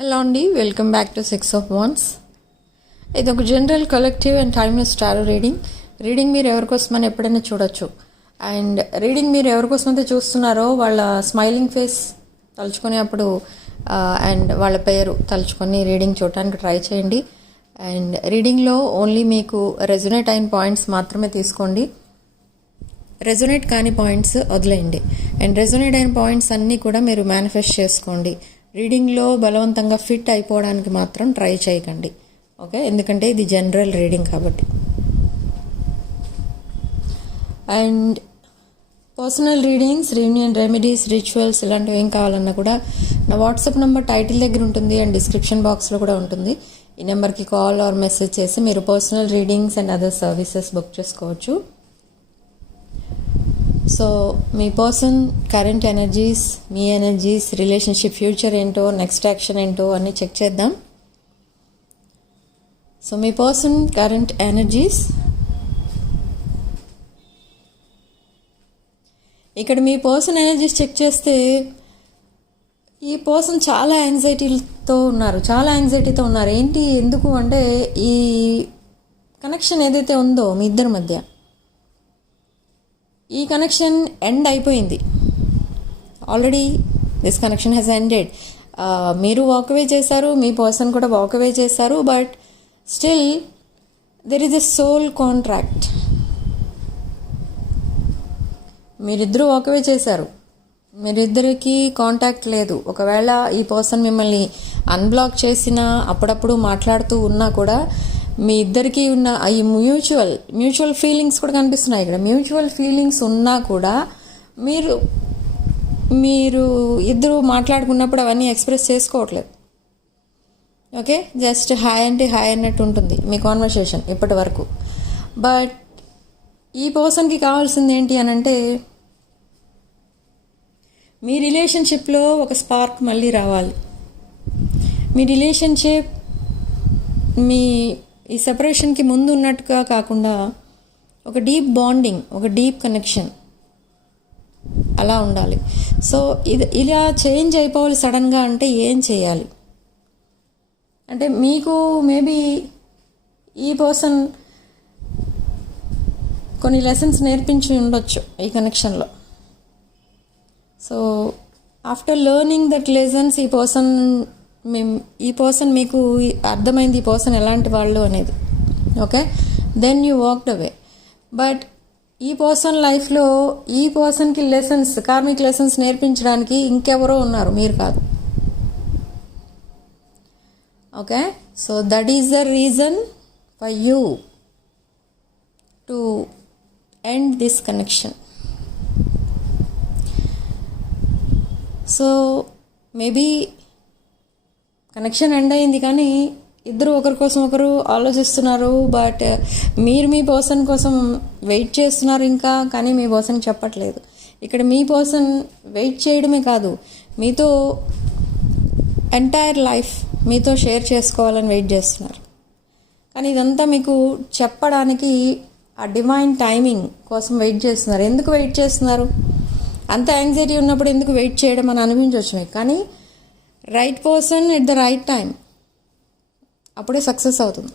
Hello అండి, welcome back to 6 of Wands. ఇది ఒక general collective and timeless tarot reading మీరు ఎవరికోసమని ఎప్పుడైనా చూడొచ్చు. అండ్ రీడింగ్ మీరు ఎవరికోసమైతే చూస్తున్నారో వాళ్ళ స్మైలింగ్ ఫేస్ తలుచుకొని అప్పుడు అండ్ వాళ్ళ పేరు తలుచుకొని రీడింగ్ చూడటానికి ట్రై చేయండి. అండ్ రీడింగ్లో ఓన్లీ మీకు రెజొనేట్ అయిన పాయింట్స్ మాత్రమే తీసుకోండి, రెజొనేట్ కాని పాయింట్స్ వదిలేయండి. అండ్ రెజొనేట్ అయిన పాయింట్స్ అన్నీ కూడా మీరు మేనిఫెస్ట్ చేసుకోండి. రీడింగ్లో బలవంతంగా ఫిట్ అయిపోవడానికి మాత్రం ట్రై చేయకండి, ఓకే? ఎందుకంటే ఇది జనరల్ రీడింగ్ కాబట్టి. And personal readings, reunion remedies, rituals ఇలాంటివి ఏం కావాలన్నా కూడా నా వాట్సాప్ నెంబర్ టైటిల్ దగ్గర ఉంటుంది అండ్ డిస్క్రిప్షన్ బాక్స్లో కూడా ఉంటుంది. ఈ నెంబర్కి కాల్ ఆర్ మెసేజ్ చేసి మీరు personal readings and other services book చేసుకోవచ్చు. సో మీ పర్సన్ కరెంట్ ఎనర్జీస్, మీ ఎనర్జీస్, రిలేషన్షిప్ ఫ్యూచర్ ఏంటో, నెక్స్ట్ యాక్షన్ ఏంటో అన్నీ చెక్ చేద్దాం. సో మీ పర్సన్ కరెంట్ ఎనర్జీస్, ఇక్కడ మీ పర్సన్ ఎనర్జీస్ చెక్ చేస్తే ఈ పర్సన్ చాలా యాంగ్జైటీతో ఉన్నారు. ఏంటి, ఎందుకు అంటే ఈ కనెక్షన్ ఏదైతే ఉందో మీ ఇద్దరి మధ్య, ఈ కనెక్షన్ ఎండ్ అయిపోయింది already. This connection has ended. మీరు వాకవే చేశారు, మీ పర్సన్ కూడా వాకవే చేశారు, but still there is a soul contract. మీరిద్దరూ వాకవే చేశారు, మీరిద్దరికి కాంటాక్ట్ లేదు. ఒకవేళ ఈ పర్సన్ మిమ్మల్ని అన్బ్లాక్ చేసినా, అప్పుడప్పుడు మాట్లాడుతూ ఉన్నా కూడా మీ ఇద్దరికి ఉన్న ఈ మ్యూచువల్ ఫీలింగ్స్ కూడా కనిపిస్తున్నాయి ఇక్కడ. మ్యూచువల్ ఫీలింగ్స్ ఉన్నా కూడా మీరు ఇద్దరు మాట్లాడుకున్నప్పుడు అవన్నీ ఎక్స్ప్రెస్ చేసుకోవట్లేదు, ఓకే? జస్ట్ హాయ్ అంటే హాయ్ అన్నట్టు ఉంటుంది మీ కాన్వర్సేషన్ ఇప్పటి వరకు. బట్ ఈ పర్సన్కి కావాల్సింది ఏంటి అని అంటే మీ రిలేషన్షిప్లో ఒక స్పార్క్ మళ్ళీ రావాలి. మీ రిలేషన్షిప్ మీ ఈ సెపరేషన్కి ముందు ఉన్నట్టుగా కాకుండా ఒక డీప్ బాండింగ్, ఒక డీప్ కనెక్షన్ అలా ఉండాలి. సో ఇలా చేంజ్ అయిపోవాలి సడన్గా అంటే ఏం చేయాలి అంటే, మీకు మేబీ ఈ పర్సన్ కొన్ని లెసన్స్ నేర్పించి ఉండొచ్చు ఈ కనెక్షన్లో. So after learning that lessons ఈ పర్సన్ మీకు అర్థమైంది ఈ పర్సన్ ఎలాంటి వాళ్ళు అనేది, okay? Then you walked away. But ఈ పర్సన్ లైఫ్లో ఈ పర్సన్కి లెసన్స్, కార్మిక్ లెసన్స్ నేర్పించడానికి ఇంకెవరో ఉన్నారు, మీరు కాదు, okay? So that is the reason for you to end this connection. So maybe connection end అయింది కానీ ఇద్దరు ఒకరి కోసం ఒకరు ఆలోచిస్తున్నారు. బట్ మీరు మీ పర్సన్ కోసం వెయిట్ చేస్తున్నారు ఇంకా, కానీ మీ పర్సన్ చెప్పట్లేదు. ఇక్కడ మీ పర్సన్ వెయిట్ చేయడమే కాదు, మీతో ఎంటైర్ లైఫ్ మీతో షేర్ చేసుకోవాలని వెయిట్ చేస్తున్నారు. కానీ ఇదంతా మీకు చెప్పడానికి ఆ డివైన్ టైమింగ్ కోసం వెయిట్ చేస్తున్నారు. ఎందుకు వెయిట్ చేస్తున్నారు? అంత యాంగ్జైటీ ఉన్నప్పుడు ఎందుకు వెయిట్ చేయడం అని అనిపించవచ్చు మీకు. కానీ right person at the right time, అప్పుడే సక్సెస్ అవుతుంది.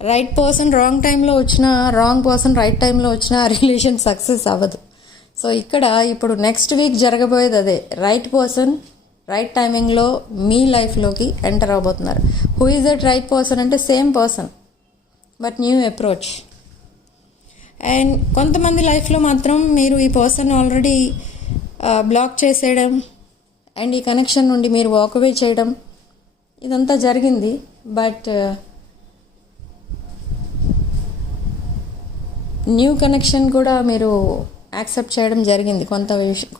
రైట్ పర్సన్ రాంగ్ టైంలో వచ్చినా, రాంగ్ పర్సన్ రైట్ టైంలో వచ్చినా రిలేషన్ సక్సెస్ అవ్వదు. సో ఇక్కడ ఇప్పుడు నెక్స్ట్ వీక్ జరగబోయేది అదే. రైట్ పర్సన్ రైట్ టైమింగ్లో మీ లైఫ్లోకి ఎంటర్ అవబోతున్నారు. Who is that right person అంటే same person but new approach. And కొంతమంది లైఫ్లో మాత్రం మీరు ఈ పర్సన్ ఆల్రెడీ బ్లాక్ చేసేయడం అండ్ ఈ కనెక్షన్ నుండి మీరు వాకవే చేయడం ఇదంతా జరిగింది. బట్ న్యూ కనెక్షన్ కూడా మీరు యాక్సెప్ట్ చేయడం జరిగింది.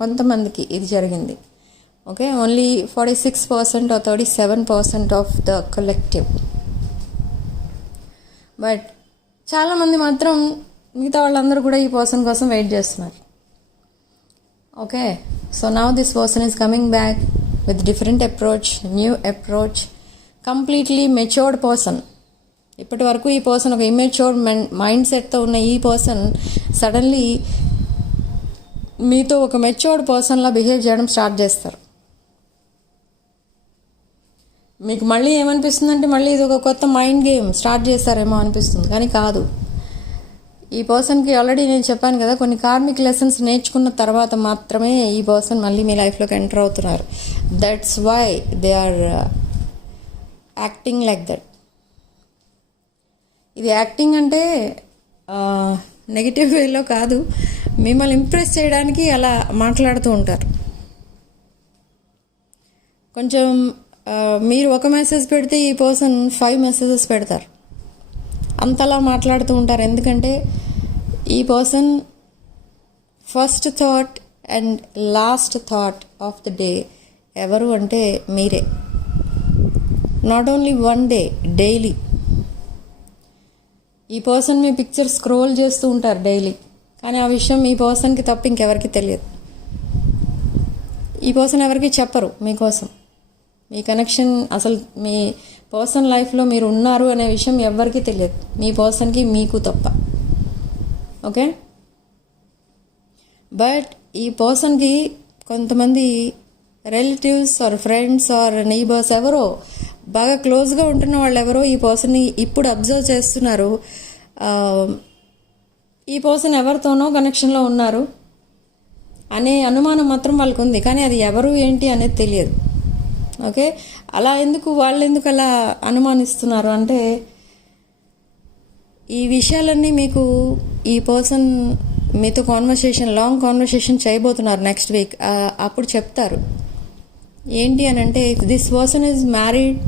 కొంతమందికి ఇది జరిగింది, okay? Only 46% or 37% of the collective. But చాలామంది మాత్రం, మిగతా వాళ్ళందరూ కూడా ఈ పర్సన్ కోసం వెయిట్ చేస్తున్నారు, okay? So now this person is coming back with different approach, new approach, completely matured person. ఇప్పటి వరకు ఈ పర్సన్ ఒక ఇమ్మెచ్యూర్డ్ మైండ్ సెట్తో ఉన్న ఈ పర్సన్ సడన్లీ మీతో ఒక మెచ్యూర్డ్ పర్సన్లా బిహేవ్ చేయడం స్టార్ట్ చేస్తారు. మీకు మళ్ళీ ఏమనిపిస్తుందంటే మళ్ళీ ఇది ఒక కొత్త మైండ్ గేమ్ స్టార్ట్ చేస్తారేమో అనిపిస్తుంది, కానీ కాదు. ఈ పర్సన్కి ఆల్రెడీ నేను చెప్పాను కదా, కొన్ని కార్మిక్ లెసన్స్ నేర్చుకున్న తర్వాత మాత్రమే ఈ పర్సన్ మళ్ళీ మీ లైఫ్లోకి ఎంటర్ అవుతున్నారు. That's why they are acting like that. ఇది యాక్టింగ్ అంటే నెగిటివ్ వేలో కాదు, మిమ్మల్ని ఇంప్రెస్ చేయడానికి అలా మాట్లాడుతూ ఉంటారు. కొంచెం మీరు ఒక మెసేజ్ పెడితే ఈ పర్సన్ 5 మెసేజెస్ పెడతారు, అంతలా మాట్లాడుతూ ఉంటారు. ఎందుకంటే ఈ person first thought and last thought of the day ఎవరు అంటే మీరే. Not only one day, daily. ఈ పర్సన్ మీ పిక్చర్ స్క్రోల్ చేస్తూ ఉంటారు డైలీ, కానీ ఆ విషయం ఈ పర్సన్కి తప్ప ఇంకెవరికి తెలియదు. ఈ పర్సన్ ఎవరికి చెప్పరు మీకోసం. మీ కనెక్షన్ అసలు మీ పర్సన్ లైఫ్లో మీరు ఉన్నారు అనే విషయం ఎవరికి తెలియదు, మీ పర్సన్కి మీకు తప్ప. ఓకే, బట్ ఈ పర్సన్కి కొంతమంది relatives or friends or neighbours ఎవరో బాగా క్లోజ్గా ఉంటున్న వాళ్ళు ఎవరో ఈ పర్సన్ని ఇప్పుడు అబ్జర్వ్ చేస్తున్నారు. ఈ పర్సన్ ఎవరితోనో కనెక్షన్లో ఉన్నారు అనే అనుమానం మాత్రం వాళ్ళకు ఉంది, కానీ అది ఎవరు ఏంటి అనేది తెలియదు. ఓకే, వాళ్ళు ఎందుకు అలా అనుమానిస్తున్నారు అంటే, ఈ విషయాలన్నీ మీకు ఈ పర్సన్ మీతో లాంగ్ కాన్వర్సేషన్ చేయబోతున్నారు నెక్స్ట్ వీక్. అప్పుడు చెప్తారు. ఏంటి అని అంటే, దిస్ పర్సన్ ఈజ్ మ్యారీడ్,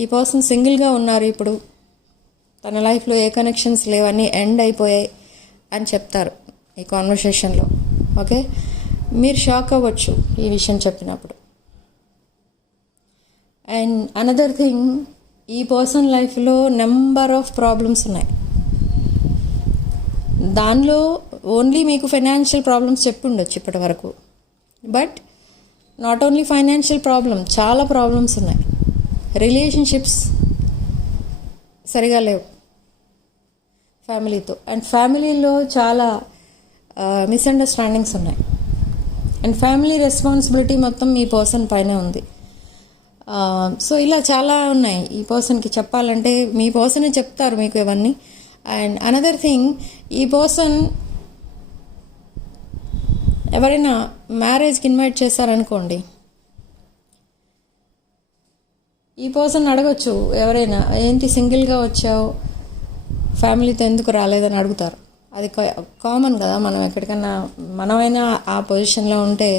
ఈ పర్సన్ సింగిల్గా ఉన్నారు, ఇప్పుడు తన లైఫ్లో ఏ కనెక్షన్స్ లేవన్నీ ఎండ్ అయిపోయాయి అని చెప్తారు ఈ కాన్వర్సేషన్లో. ఓకే, మీరు షాక్ అవ్వచ్చు ఈ విషయం చెప్పినప్పుడు. అండ్ అనదర్ థింగ్, ఈ పర్సన్ లైఫ్లో నెంబర్ ఆఫ్ ప్రాబ్లమ్స్ ఉన్నాయి. దానిలో ఓన్లీ మీకు ఫైనాన్షియల్ ప్రాబ్లమ్స్ చెప్పి ఉండొచ్చు ఇప్పటి వరకు, but not only financial problem, చాలా ప్రాబ్లమ్స్ ఉన్నాయి. రిలేషన్షిప్స్ సరిగా లేవు ఫ్యామిలీతో, అండ్ ఫ్యామిలీలో చాలా మిస్అండర్స్టాండింగ్స్ ఉన్నాయి. అండ్ ఫ్యామిలీ రెస్పాన్సిబిలిటీ మొత్తం మీ పర్సన్ పైనే ఉంది. సో ఇలా చాలా ఉన్నాయి. ఈ పర్సన్కి చెప్పాలంటే మీ పర్సనే చెప్తారు మీకు ఇవన్నీ. అండ్ అనదర్ థింగ్, ఈ పర్సన్ ఎవరైనా మ్యారేజ్కి ఇన్వైట్ చేశారనుకోండి, ఈ పర్సన్ అడగచ్చు ఎవరైనా, ఏంటి సింగిల్గా వచ్చావు, ఫ్యామిలీతో ఎందుకు రాలేదని అడుగుతారు. అది కామన్ కదా, మనం ఎక్కడికన్నా మనమైనా ఆ పొజిషన్లో ఉంటే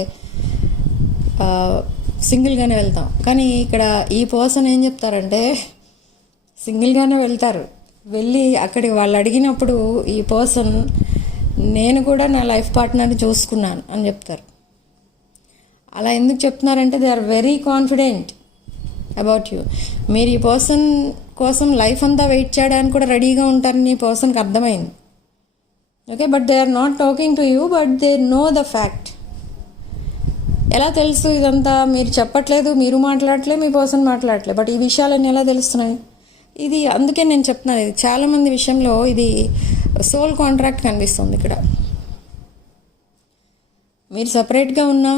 సింగిల్గానే వెళ్తాం. కానీ ఇక్కడ ఈ పర్సన్ ఏం చెప్తారంటే, సింగిల్గానే వెళ్తారు, వెళ్ళి అక్కడికి వాళ్ళు అడిగినప్పుడు ఈ పర్సన్ నేను కూడా నా లైఫ్ పార్ట్నర్ని చూసుకున్నాను అని చెప్తారు. అలా ఎందుకు చెప్తున్నారంటే, they are very confident about you. మీరు ఈ పర్సన్ కోసం లైఫ్ అంతా వెయిట్ చేయడానికి కూడా రెడీగా ఉంటారని ఈ పర్సన్కి అర్థమైంది. Okay, but they are not talking to you, but they know the fact. ఎలా తెలుసు ఇదంతా? మీరు చెప్పట్లేదు, మీరు మాట్లాడట్లేదు, మీ పర్సన్ మాట్లాడట్లేదు, బట్ ఈ విషయాలన్నీ ఎలా తెలుస్తున్నాయి? ఇది అందుకే నేను చెప్తున్నాను, ఇది చాలామంది విషయంలో ఇది సోల్ కాంట్రాక్ట్ కనిపిస్తుంది ఇక్కడ. మీరు సపరేట్గా ఉన్నా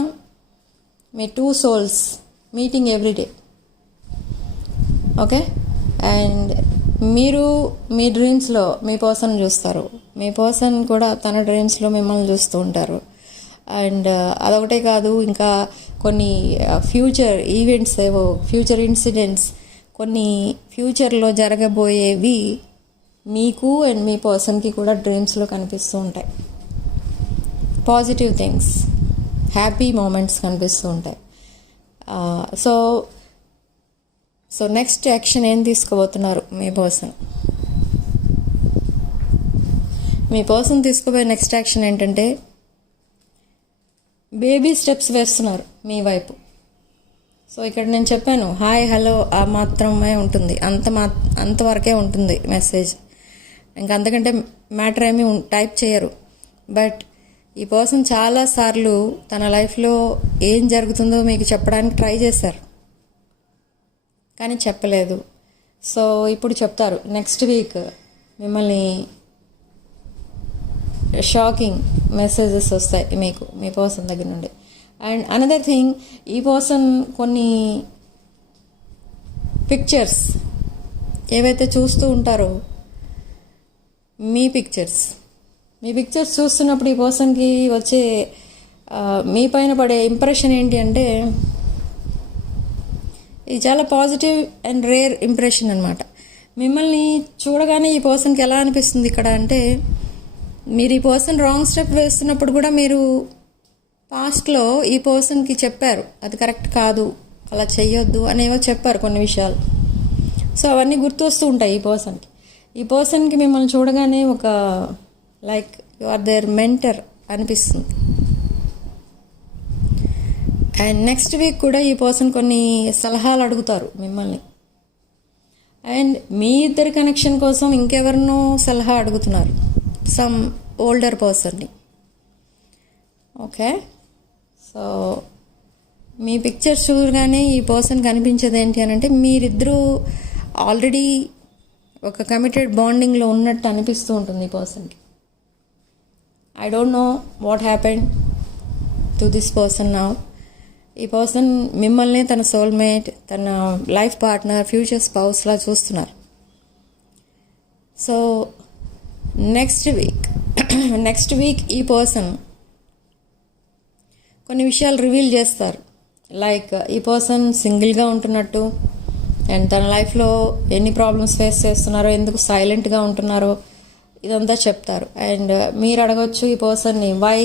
మీ 2 souls meeting everyday. Okay, and మీరు మీ డ్రీమ్స్లో మీ పర్సన్ చూస్తారు, మీ పర్సన్ కూడా తన డ్రీమ్స్లో మిమ్మల్ని చూస్తూ ఉంటారు. అండ్ అదొకటే కాదు, ఇంకా కొన్ని ఫ్యూచర్ ఈవెంట్స్ ఏవో, ఫ్యూచర్ ఇన్సిడెంట్స్, కొన్ని ఫ్యూచర్లో జరగబోయేవి మీకు అండ్ మీ పర్సన్కి కూడా డ్రీమ్స్లో కనిపిస్తూ ఉంటాయి. పాజిటివ్ థింగ్స్, హ్యాపీ మూమెంట్స్ కనిపిస్తూ ఉంటాయి. సో నెక్స్ట్ యాక్షన్ ఏం తీసుకోబోతున్నారు మీ పర్సన్? మీ పర్సన్ తీసుకోబోయే నెక్స్ట్ యాక్షన్ ఏంటంటే, బేబీ స్టెప్స్ వేస్తున్నారు మీ వైపు. సో ఇక్కడ నేను చెప్పాను, హాయ్ హలో ఆ మాత్రమే ఉంటుంది, అంతవరకే ఉంటుంది మెసేజ్. ఇంకా అంతకంటే మ్యాటర్ ఏమీ టైప్ చేయరు. బట్ ఈ పర్సన్ చాలాసార్లు తన లైఫ్లో ఏం జరుగుతుందో మీకు చెప్పడానికి ట్రై చేశారు, కానీ చెప్పలేదు. సో ఇప్పుడు చెప్తారు. నెక్స్ట్ వీక్ మిమ్మల్ని షాకింగ్ మెసేజెస్ వస్తాయి మీకు మీ పర్సన్ దగ్గర నుండి. అండ్ అనదర్ థింగ్, ఈ పర్సన్ కొన్ని పిక్చర్స్ ఏవైతే చూస్తూ ఉంటారో మీ పిక్చర్స్ చూస్తున్నప్పుడు ఈ పర్సన్కి వచ్చే మీ పైన పడే ఇంప్రెషన్ ఏంటి అంటే ఇది చాలా పాజిటివ్ అండ్ రేర్ ఇంప్రెషన్ అనమాట. మిమ్మల్ని చూడగానే ఈ పర్సన్కి ఎలా అనిపిస్తుంది ఇక్కడ అంటే, మీరు ఈ పర్సన్ రాంగ్ స్టెప్ వేస్తున్నప్పుడు కూడా మీరు పాస్ట్లో ఈ పర్సన్కి చెప్పారు అది కరెక్ట్ కాదు, అలా చెయ్యొద్దు అనేవో చెప్పారు కొన్ని విషయాలు. సో అవన్నీ గుర్తు వస్తూ ఉంటాయి ఈ పర్సన్కి మిమ్మల్ని చూడగానే ఒక like you are their mentor అనిపిస్తుంది. అండ్ నెక్స్ట్ వీక్ కూడా ఈ పర్సన్ కొన్ని సలహాలు అడుగుతారు మిమ్మల్ని. అండ్ మీ ఇద్దరి కనెక్షన్ కోసం ఇంకెవరినో సలహా అడుగుతున్నారు, సమ్ ఓల్డర్ పర్సన్ని. ఓకే, సో మీ పిక్చర్స్ చూడగానే ఈ పర్సన్ కనిపించేది ఏంటి అని అంటే, మీరిద్దరూ ఆల్రెడీ ఒక కమిటెడ్ బాండింగ్లో ఉన్నట్టు అనిపిస్తూ ఉంటుంది ఈ పర్సన్కి. I don't know what happened to this person now. ఈ పర్సన్ మిమ్మల్ని తన సోల్మేట్, తన లైఫ్ పార్ట్నర్, ఫ్యూచర్ స్పౌస్లా చూస్తున్నారు. సో నెక్స్ట్ వీక్ ఈ పర్సన్ కొన్ని విషయాలు రివీల్ చేస్తారు. లైక్ ఈ పర్సన్ సింగిల్గా ఉంటున్నట్టు అండ్ తన లైఫ్లో ఎన్ని ప్రాబ్లమ్స్ ఫేస్ చేస్తున్నారో, ఎందుకు సైలెంట్గా ఉంటున్నారో ఇదంతా చెప్తారు. అండ్ మీరు అడగచ్చు ఈ పర్సన్ని, వై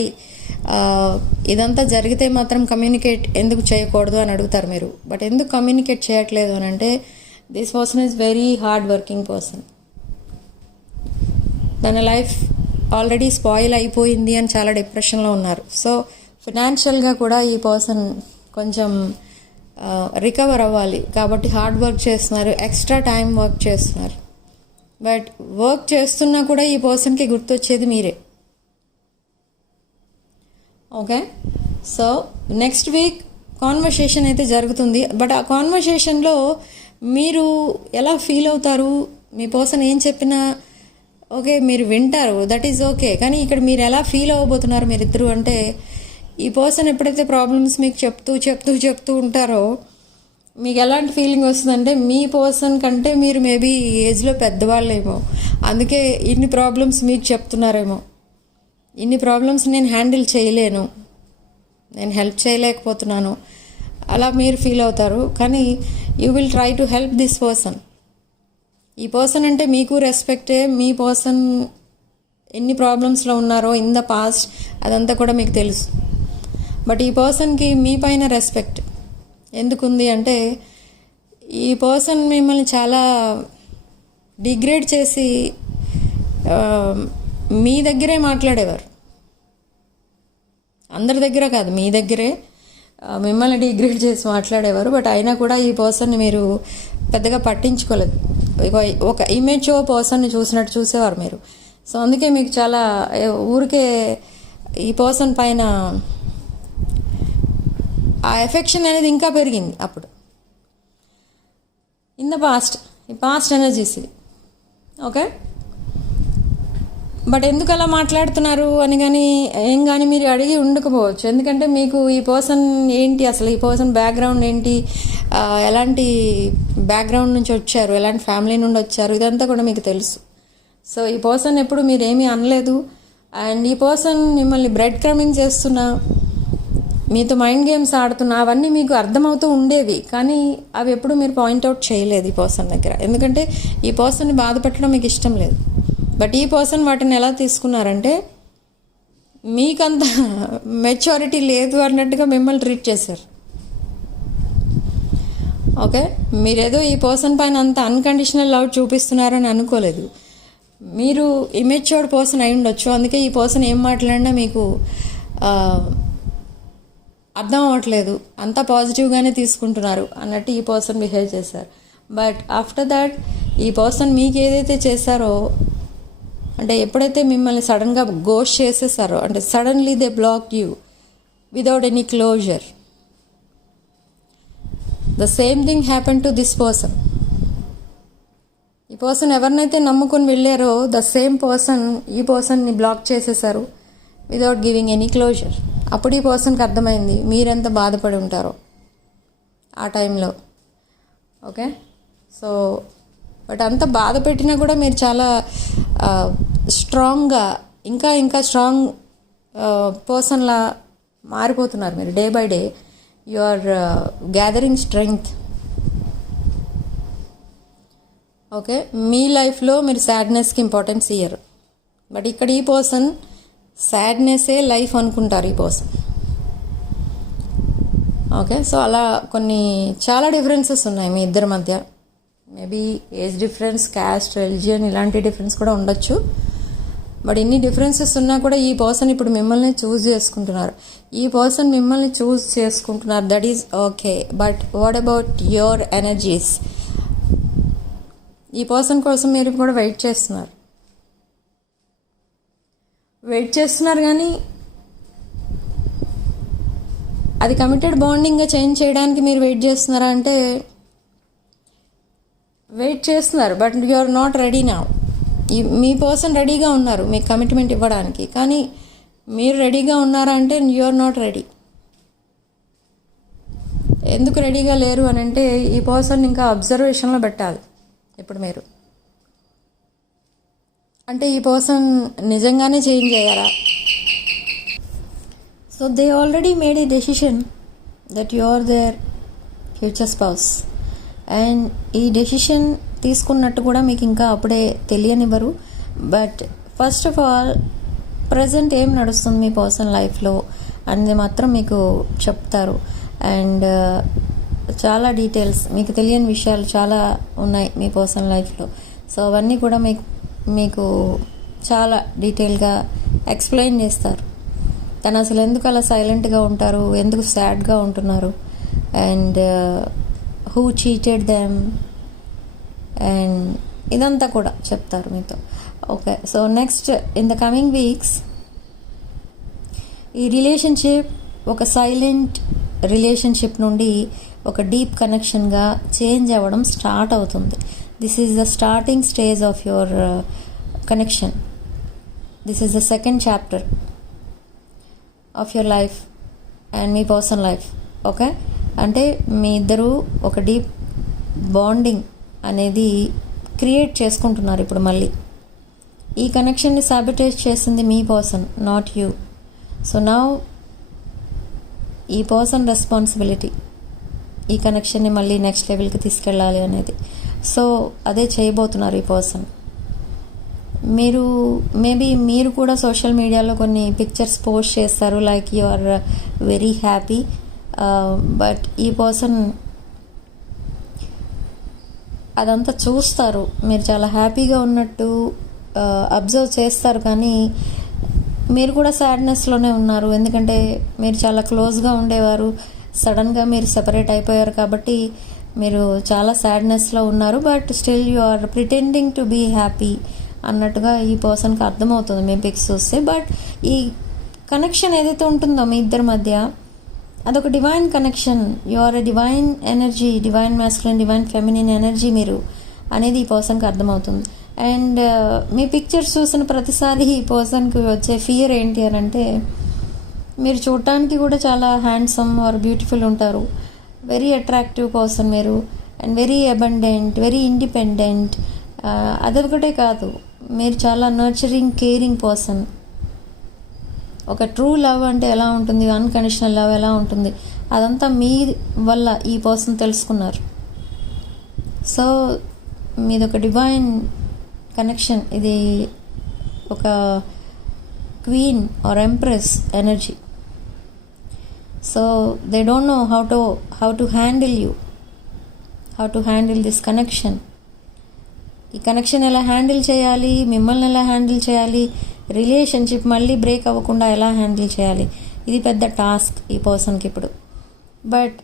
ఇదంతా జరిగితే మాత్రం కమ్యూనికేట్ ఎందుకు చేయకూడదు అని అడుగుతారు మీరు. బట్ ఎందుకు కమ్యూనికేట్ చేయట్లేదు అని అంటే, this person is very hard working person. తన లైఫ్ ఆల్రెడీ స్పాయిల్ అయిపోయింది అని చాలా డిప్రెషన్లో ఉన్నారు. సో ఫినాన్షియల్గా కూడా ఈ పర్సన్ కొంచెం రికవర్ అవ్వాలి కాబట్టి హార్డ్ వర్క్ చేస్తున్నారు, ఎక్స్ట్రా టైం వర్క్ చేస్తున్నారు. బట్ వర్క్ చేస్తున్నా కూడా ఈ పర్సన్కి గుర్తొచ్చేది మీరే. Okay, so next week conversation అయితే జరుగుతుంది. బట్ ఆ కాన్వర్సేషన్లో మీరు ఎలా ఫీల్ అవుతారు, మీ పర్సన్ ఏం చెప్పినా ఓకే మీరు వింటారు, దట్ ఈజ్ ఓకే. కానీ ఇక్కడ మీరు ఎలా ఫీల్ అవ్వబోతున్నారు మీరిద్దరు అంటే, ఈ పర్సన్ ఎప్పుడైతే ప్రాబ్లమ్స్ మీకు చెప్తూ ఉంటారో మీకు ఎలాంటి ఫీలింగ్ వస్తుందంటే, మీ పర్సన్ కంటే మీరు మేబీ ఏజ్లో పెద్దవాళ్ళేమో, అందుకే ఇన్ని ప్రాబ్లమ్స్ మీకు చెప్తున్నారేమో. ఇన్ని ప్రాబ్లమ్స్ నేను హ్యాండిల్ చేయలేను, నేను హెల్ప్ చేయలేకపోతున్నాను, అలా మీరు ఫీల్ అవుతారు. కానీ you will try to help this person. ఈ పర్సన్ అంటే మీకు రెస్పెక్టే. మీ పర్సన్ ఎన్ని ప్రాబ్లమ్స్లో ఉన్నారో ఇన్ ద పాస్ట్ అదంతా కూడా మీకు తెలుసు. బట్ ఈ పర్సన్కి మీ పైన రెస్పెక్ట్ ఎందుకుంది అంటే, ఈ పర్సన్ మిమ్మల్ని చాలా డిగ్రేడ్ చేసి మీ దగ్గరే మాట్లాడేవారు, అందరి దగ్గర కాదు, మీ దగ్గరే మిమ్మల్ని డిగ్రేడ్ చేసి మాట్లాడేవారు. బట్ అయినా కూడా ఈ పర్సన్ని మీరు పెద్దగా పట్టించుకోలేదు, ఒక ఇమేచ్యూర్ పర్సన్ని చూసినట్టు చూసేవారు మీరు. సో అందుకే మీకు చాలా ఊరికే ఈ పర్సన్ పైన ఆ ఎఫెక్షన్ అనేది ఇంకా పెరిగింది అప్పుడు ఇన్ ద పాస్ట్ ఎనర్జీస్ ఇది. ఓకే, బట్ ఎందుకు అలా మాట్లాడుతున్నారు అని కానీ మీరు అడిగి ఉండకపోవచ్చు. ఎందుకంటే మీకు ఈ పర్సన్ ఏంటి, అసలు ఈ పర్సన్ బ్యాక్గ్రౌండ్ ఏంటి, ఎలాంటి బ్యాక్గ్రౌండ్ నుంచి వచ్చారు, ఎలాంటి ఫ్యామిలీ నుండి వచ్చారు, ఇదంతా కూడా మీకు తెలుసు. సో ఈ పర్సన్ ఎప్పుడు మీరేమీ అనలేదు. అండ్ ఈ పర్సన్ మిమ్మల్ని బ్రెడ్ క్రమింగ్ చేస్తున్నా, మీతో మైండ్ గేమ్స్ ఆడుతున్నా, అవన్నీ మీకు అర్థమవుతూ ఉండేవి. కానీ అవి ఎప్పుడు మీరు పాయింట్అవుట్ చేయలేదు ఈ పర్సన్ దగ్గర, ఎందుకంటే ఈ పర్సన్ని బాధ పెట్టడం మీకు ఇష్టం లేదు. బట్ ఈ పర్సన్ వాటిని ఎలా తీసుకున్నారంటే, మీకంత మెచ్యూరిటీ లేదు అన్నట్టుగా మిమ్మల్ని ట్రీట్ చేశారు. ఓకే, మీరేదో ఈ పర్సన్ పైన అంత అన్కండిషనల్ లవ్ చూపిస్తున్నారని అనుకోలేదు. మీరు ఇమెచ్యూర్డ్ పర్సన్ అయి ఉండొచ్చు, అందుకే ఈ పర్సన్ ఏం మాట్లాడినా మీకు అర్థం అవ్వట్లేదు, అంతా పాజిటివ్గానే తీసుకుంటున్నారు అన్నట్టు ఈ పర్సన్ బిహేవ్ చేశారు. బట్ ఆఫ్టర్ దాట్ ఈ పర్సన్ మీకు ఏదైతే చేశారో, అంటే ఎప్పుడైతే మిమ్మల్ని సడన్గా గోస్ట్ చేసేసారో, అంటే suddenly they block you without any closure, the same thing happen to this person. ఈ పర్సన్ ఎవరినైతే నమ్ముకొని వెళ్ళారో, ద సేమ్ పర్సన్ ఈ పర్సన్ని బ్లాక్ చేసేసారు విదౌట్ గివింగ్ ఎనీ క్లోజర్. అప్పుడు ఈ పర్సన్కి అర్థమైంది మీరెంత బాధపడి ఉంటారో ఆ టైంలో. ఓకే, సో బట్ అంత బాధ పెట్టినా కూడా మీరు చాలా స్ట్రాంగ్గా ఇంకా ఇంకా స్ట్రాంగ్ పర్సన్లా మారిపోతున్నారు. మీరు day by day you are gathering strength. Okay, మీ లైఫ్లో మీరు సాడ్నెస్కి ఇంపార్టెన్స్ ఇయ్యరు. బట్ ఇక్కడ ఈ పర్సన్ సాడ్నెస్సే లైఫ్ అనుకుంటారు ఈ పర్సన్. ఓకే, సో అలా కొన్ని చాలా డిఫరెన్సెస్ ఉన్నాయి మీ ఇద్దరి మధ్య. Maybe age difference, caste, religion ఇలాంటి డిఫరెన్స్ కూడా ఉండొచ్చు. బట్ ఇన్ని డిఫరెన్సెస్ ఉన్నా కూడా ఈ పర్సన్ ఇప్పుడు మిమ్మల్ని చూస్ చేసుకుంటున్నారు. ఈ పర్సన్ మిమ్మల్ని చూస్ చేసుకుంటున్నారు, that is okay. But what about your energies? ఈ పర్సన్ కోసం మీరు కూడా వెయిట్ చేస్తున్నారు కానీ అది కమిటెడ్ బాండింగ్గా చేంజ్ చేయడానికి మీరు వెయిట్ చేస్తున్నారా అంటే వెయిట్ చేస్తున్నారు. But you are not ready now. మీ పర్సన్ రెడీగా ఉన్నారు మీకు కమిట్మెంట్ ఇవ్వడానికి, కానీ మీరు రెడీగా ఉన్నారా అంటే యు ఆర్ నాట్ రెడీ. ఎందుకు రెడీగా లేరు అని అంటే ఈ పర్సన్ ఇంకా అబ్జర్వేషన్లో పెట్టాలి ఇప్పుడు మీరు. అంటే ఈ పర్సన్ నిజంగానే చేంజ్ అయ్యారా? So they already made a decision that you are their future spouse. And ఈ డెసిషన్ తీసుకున్నట్టు కూడా మీకు ఇంకా అప్పుడే తెలియనివ్వరు. But first of all present ఏం నడుస్తుంది మీ పర్సన్ లైఫ్లో అనేది మాత్రం మీకు చెప్తారు. అండ్ చాలా డీటెయిల్స్, మీకు తెలియని విషయాలు చాలా ఉన్నాయి మీ పర్సన్ లైఫ్లో. సో అవన్నీ కూడా మీకు చాలా డీటెయిల్గా ఎక్స్ప్లెయిన్ చేస్తారు. తను అసలు ఎందుకు అలా సైలెంట్గా ఉంటారు, ఎందుకు సాడ్గా ఉంటున్నారు, and who cheated them, and ఇదంతా కూడా చెప్తారు మీతో. Okay, so next in the coming weeks ఈ రిలేషన్షిప్ ఒక సైలెంట్ రిలేషన్షిప్ నుండి ఒక డీప్ కనెక్షన్గా చేంజ్ అవ్వడం స్టార్ట్ అవుతుంది. This is the starting stage of your connection. This is the second chapter of your life and me person life. Okay, అంటే మీ ఇద్దరు ఒక deep bonding అనేది క్రియేట్ చేసుకుంటున్నారు ఇప్పుడు మళ్ళీ. ఈ కనెక్షన్ని సాబిటేజ్ చేసింది మీ person, not you. So now ఈ పర్సన్ రెస్పాన్సిబిలిటీ ఈ కనెక్షన్ని మళ్ళీ నెక్స్ట్ లెవెల్కి తీసుకెళ్ళాలి అనేది. సో అదే చేయబోతున్నారు ఈ పర్సన్. మీరు కూడా సోషల్ మీడియాలో కొన్ని పిక్చర్స్ పోస్ట్ చేస్తారు like you are very happy. But ఈ పర్సన్ అదంతా చూస్తారు, మీరు చాలా హ్యాపీగా ఉన్నట్టు అబ్జర్వ్ చేస్తారు, కానీ మీరు కూడా సాడ్నెస్లోనే ఉన్నారు. ఎందుకంటే మీరు చాలా క్లోజ్గా ఉండేవారు, సడన్గా మీరు సెపరేట్ అయిపోయారు కాబట్టి మీరు చాలా సాడ్నెస్లో ఉన్నారు. But still you are pretending to be happy అన్నట్టుగా ఈ పర్సన్కి అర్థమవుతుంది మీ పిక్స్ చూస్తే. బట్ ఈ కనెక్షన్ ఏదైతే ఉంటుందో మీ ఇద్దరి మధ్య అదొక divine connection. You are a divine energy, divine masculine, divine feminine energy మీరు అనేది ఈ పర్సన్కి అర్థమవుతుంది. అండ్ మీ పిక్చర్స్ చూసిన ప్రతిసారి ఈ పర్సన్కి వచ్చే ఫియర్ ఏంటి అని అంటే మీరు చూడటానికి కూడా చాలా హ్యాండ్సమ్ ఆర్ బ్యూటిఫుల్ ఉంటారు, వెరీ అట్రాక్టివ్ పర్సన్ మీరు, and very abundant, very independent. అదొకటే కాదు, మీరు చాలా నర్చరింగ్, కేరింగ్ పర్సన్. ఒక ట్రూ లవ్ అంటే ఎలా ఉంటుంది, అన్కండిషనల్ లవ్ ఎలా ఉంటుంది, అదంతా మీ వల్ల ఈ పర్సన్ తెలుసుకున్నారు. సో మీది ఒక డివైన్ కనెక్షన్, ఇది ఒక queen or empress energy. So they don't know how to handle you, how to handle this connection. ఈ కనెక్షన్ ఎలా హ్యాండిల్ చేయాలి, మిమ్మల్ని ఎలా హ్యాండిల్ చేయాలి, రిలేషన్షిప్ మళ్ళీ బ్రేక్ అవ్వకుండా ఎలా హ్యాండిల్ చేయాలి, ఇది పెద్ద టాస్క్ ఈ పర్సన్కి ఇప్పుడు. బట్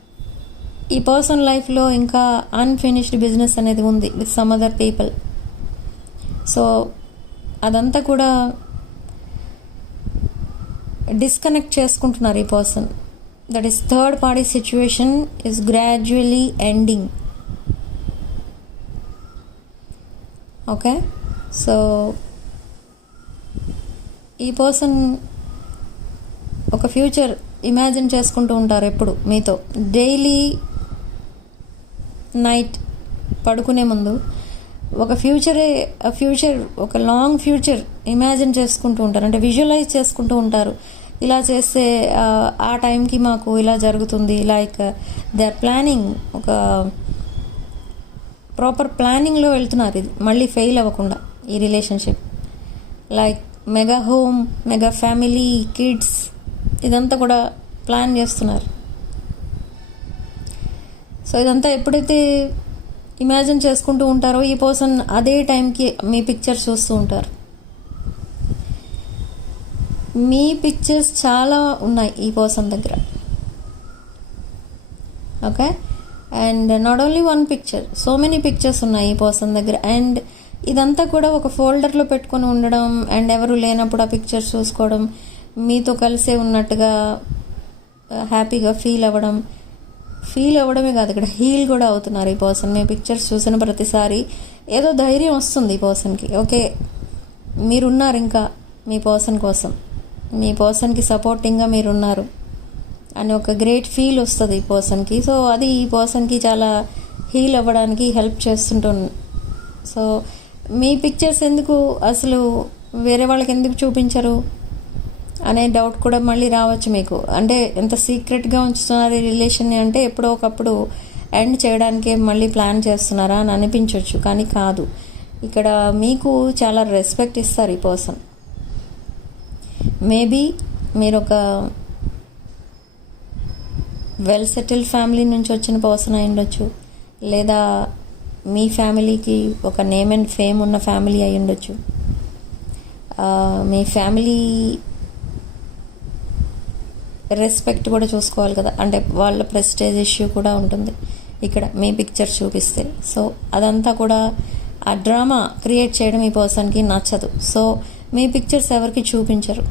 ఈ పర్సన్ లైఫ్లో ఇంకా అన్ఫినిష్డ్ బిజినెస్ అనేది ఉంది with some other people. So అదంతా కూడా డిస్కనెక్ట్ చేసుకుంటున్నారు ఈ person. That is third party situation is gradually ending. Okay, so ఈ పర్సన్ ఒక ఫ్యూచర్ ఇమాజిన్ చేసుకుంటూ ఉంటారు ఎప్పుడు మీతో. డైలీ నైట్ పడుకునే ముందు ఒక ఫ్యూచర్ ఒక లాంగ్ ఫ్యూచర్ ఇమాజిన్ చేసుకుంటూ ఉంటారు, అంటే విజువలైజ్ చేసుకుంటూ ఉంటారు. ఇలా చేస్తే ఆ టైంకి మాకు ఇలా జరుగుతుంది, లైక్ దే ఆర్ ప్లానింగ్, ఒక ప్రాపర్ ప్లానింగ్లో వెళ్తున్నారు. ఇది మళ్ళీ ఫెయిల్ అవ్వకుండా ఈ relationship, like mega home, mega family, kids, ఇదంతా కూడా ప్లాన్ చేస్తున్నారు. సో ఇదంతా ఎప్పుడైతే ఇమాజిన్ చేసుకుంటూ ఉంటారో ఈ పర్సన్ అదే టైంకి మీ పిక్చర్స్ చూస్తూ ఉంటారు. మీ పిక్చర్స్ చాలా ఉన్నాయి ఈ పర్సన్ దగ్గర. Okay, and not only one picture, so many pictures ఉన్నాయి ఈ పర్సన్ దగ్గర. అండ్ ఇదంతా కూడా ఒక ఫోల్డర్లో పెట్టుకొని ఉండడం, అండ్ ఎవరు లేనప్పుడు ఆ పిక్చర్స్ చూసుకోవడం, మీతో కలిసే ఉన్నట్టుగా హ్యాపీగా ఫీల్ అవ్వడమే కాదు, ఇక్కడ హీల్ కూడా అవుతున్నారు ఈ పర్సన్. మీ పిక్చర్స్ చూసిన ప్రతిసారి ఏదో ధైర్యం వస్తుంది ఈ పర్సన్కి. ఓకే, మీరున్నారు ఇంకా మీ పర్సన్ కోసం, మీ పర్సన్కి సపోర్టింగ్గా మీరున్నారు అని ఒక గ్రేట్ ఫీల్ వస్తుంది ఈ పర్సన్కి. సో అది ఈ పర్సన్కి చాలా హీల్ అవ్వడానికి హెల్ప్ చేస్తుంటుంది. సో మీ పిక్చర్స్ ఎందుకు అసలు వేరే వాళ్ళకి ఎందుకు చూపించరు అనే డౌట్ కూడా మళ్ళీ రావచ్చు మీకు. అంటే ఎంత సీక్రెట్గా ఉంచుతున్నారు ఈ రిలేషన్ని, అంటే ఎప్పుడో ఒకప్పుడు ఎండ్ చేయడానికే మళ్ళీ ప్లాన్ చేస్తున్నారా అని అనిపించవచ్చు, కానీ కాదు. ఇక్కడ మీకు చాలా రెస్పెక్ట్ ఇస్తారు ఈ పర్సన్. మేబీ మీరు ఒక వెల్ సెటిల్డ్ ఫ్యామిలీ నుంచి వచ్చిన పర్సన్ అయి ఉండొచ్చు, లేదా మీ ఫ్యామిలీకి ఒక నేమ్ అండ్ ఫేమ్ ఉన్న ఫ్యామిలీ అయి ఉండొచ్చు. మీ ఫ్యామిలీ రెస్పెక్ట్ కూడా చూసుకోవాలి కదా, అంటే వాళ్ళ ప్రెస్టేజ్ ఇష్యూ కూడా ఉంటుంది ఇక్కడ మీ పిక్చర్స్ చూపిస్తే. సో అదంతా కూడా ఆ డ్రామా క్రియేట్ చేయడం ఈ పర్సన్కి నచ్చదు. సో మీ పిక్చర్స్ ఎవరికి చూపించరు.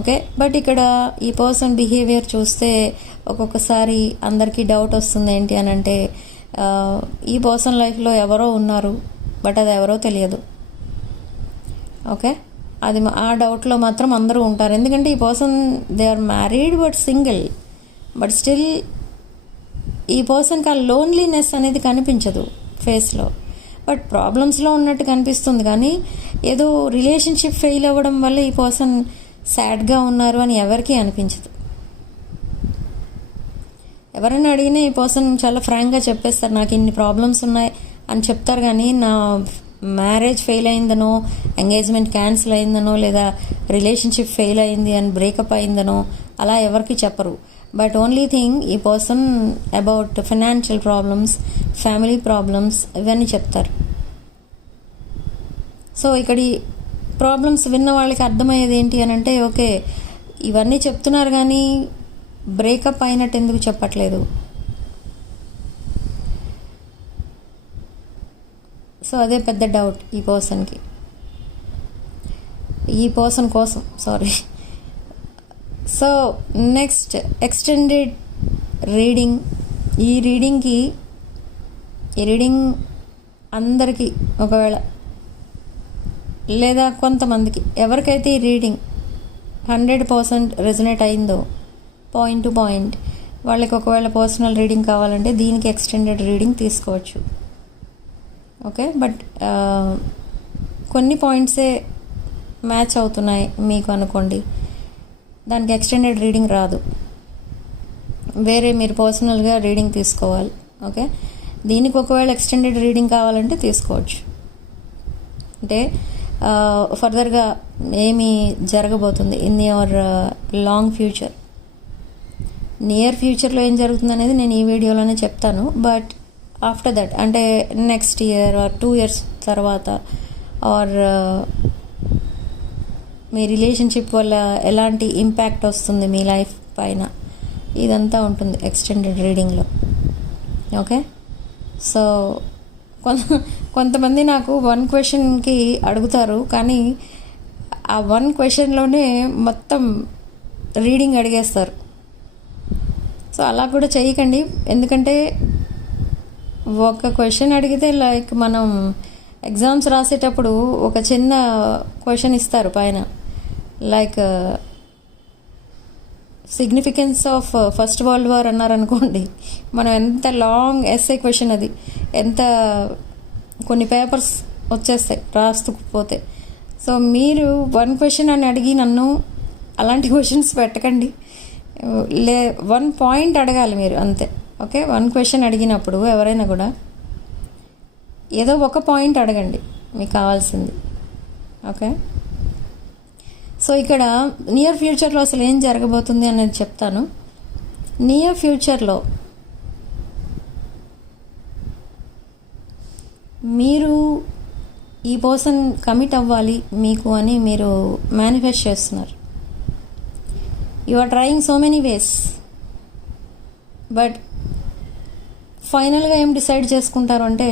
ఓకే, బట్ ఇక్కడ ఈ పర్సన్ బిహేవియర్ చూస్తే ఒక్కొక్కసారి అందరికీ డౌట్ వస్తుంది. ఏంటి అని అంటే ఈ పర్సన్ లైఫ్లో ఎవరో ఉన్నారు, బట్ అది ఎవరో తెలియదు. ఓకే, అది ఆ డౌట్లో మాత్రం అందరూ ఉంటారు. ఎందుకంటే ఈ person they are married but single, but still ఈ పర్సన్కి ఆ లోన్లీనెస్ అనేది కనిపించదు ఫేస్లో, బట్ ప్రాబ్లమ్స్లో ఉన్నట్టు కనిపిస్తుంది. కానీ ఏదో రిలేషన్షిప్ ఫెయిల్ అవ్వడం వల్ల ఈ పర్సన్ సాడ్గా ఉన్నారు అని ఎవరికీ అనిపించదు. ఎవరైనా అడిగినా ఈ పర్సన్ చాలా ఫ్రాంక్గా చెప్పేస్తారు, నాకు ఇన్ని ప్రాబ్లమ్స్ ఉన్నాయి అని చెప్తారు. కానీ నా మ్యారేజ్ ఫెయిల్ అయిందనో, ఎంగేజ్మెంట్ క్యాన్సిల్ అయిందనో, లేదా రిలేషన్షిప్ ఫెయిల్ అయింది అని బ్రేకప్ అయిందనో అలా ఎవరికి చెప్పరు. బట్ ఓన్లీ థింగ్ ఈ person about financial problems, family problems ఇవన్నీ చెప్తారు. సో ఇక్కడ ప్రాబ్లమ్స్ విన్న వాళ్ళకి అర్థమయ్యేది ఏంటి అని అంటే, ఓకే ఇవన్నీ చెప్తున్నారు కానీ బ్రేకప్ అయినట్టు ఎందుకు చెప్పట్లేదు. సో అదే పెద్ద డౌట్ ఈ పర్సన్కి, ఈ పర్సన్ కోసం. Sorry. So next extended reading. ఈ రీడింగ్ అందరికీ, ఒకవేళ లేదా కొంతమందికి ఎవరికైతే ఈ రీడింగ్ 100% రెజనేట్ అయిందో పాయింట్ టు పాయింట్, వాళ్ళకి ఒకవేళ పర్సనల్ రీడింగ్ కావాలంటే దీనికి ఎక్స్టెండెడ్ రీడింగ్ తీసుకోవచ్చు. ఓకే, బట్ కొన్ని పాయింట్సే మ్యాచ్ అవుతున్నాయి మీకు అనుకోండి, దానికి ఎక్స్టెండెడ్ రీడింగ్ రాదు, వేరే మీరు పర్సనల్గా రీడింగ్ తీసుకోవాలి. ఓకే, దీనికి ఒకవేళ ఎక్స్టెండెడ్ రీడింగ్ కావాలంటే తీసుకోవచ్చు. అంటే ఫర్దర్గా ఏమి జరగబోతుంది in your long future, near ఫ్యూచర్లో ఏం జరుగుతుంది అనేది నేను ఈ వీడియోలోనే చెప్తాను. బట్ ఆఫ్టర్ దట్, అంటే నెక్స్ట్ ఇయర్ ఆర్ 2 years తర్వాత, ఆర్ మీ రిలేషన్షిప్ వల్ల ఎలాంటి ఇంపాక్ట్ వస్తుంది మీ లైఫ్ పైన, ఇదంతా ఉంటుంది ఎక్స్టెండెడ్ రీడింగ్లో. ఓకే, సో కొంతమంది నాకు 1 questionకి అడుగుతారు, కానీ ఆ 1 questionలోనే మొత్తం రీడింగ్ అడిగేస్తారు. సో అలా కూడా చేయకండి, ఎందుకంటే ఒక క్వశ్చన్ అడిగితే, లైక్ మనం ఎగ్జామ్స్ రాసేటప్పుడు ఒక చిన్న క్వశ్చన్ ఇస్తారు పైన, like significance of first world war అన్నారనుకోండి, మనం ఎంత లాంగ్ ఎస్ఏ క్వశ్చన్ అది, ఎంత కొన్ని పేపర్స్ వచ్చేస్తాయి రాస్తూ పోతే. సో మీరు 1 క్వశ్చన్ అని అడిగి నన్ను అలాంటి క్వశ్చన్స్ పెట్టకండి. 1 పాయింట్ అడగాలి మీరు అంతే. ఓకే, 1 క్వశ్చన్ అడిగినప్పుడు ఎవరైనా కూడా ఏదో ఒక పాయింట్ అడగండి మీకు కావాల్సింది. ఓకే, సో ఇక్కడ నియర్ ఫ్యూచర్లో అసలు ఏం జరగబోతుంది అనేది చెప్తాను. నియర్ ఫ్యూచర్లో మీరు ఈ పర్సన్ కమిట్ అవ్వాలి మీకు అని మీరు మేనిఫెస్ట్ చేస్తున్నారు. You are trying so many ways, but ఫైనల్గా ఏం డిసైడ్ చేసుకుంటారు అంటే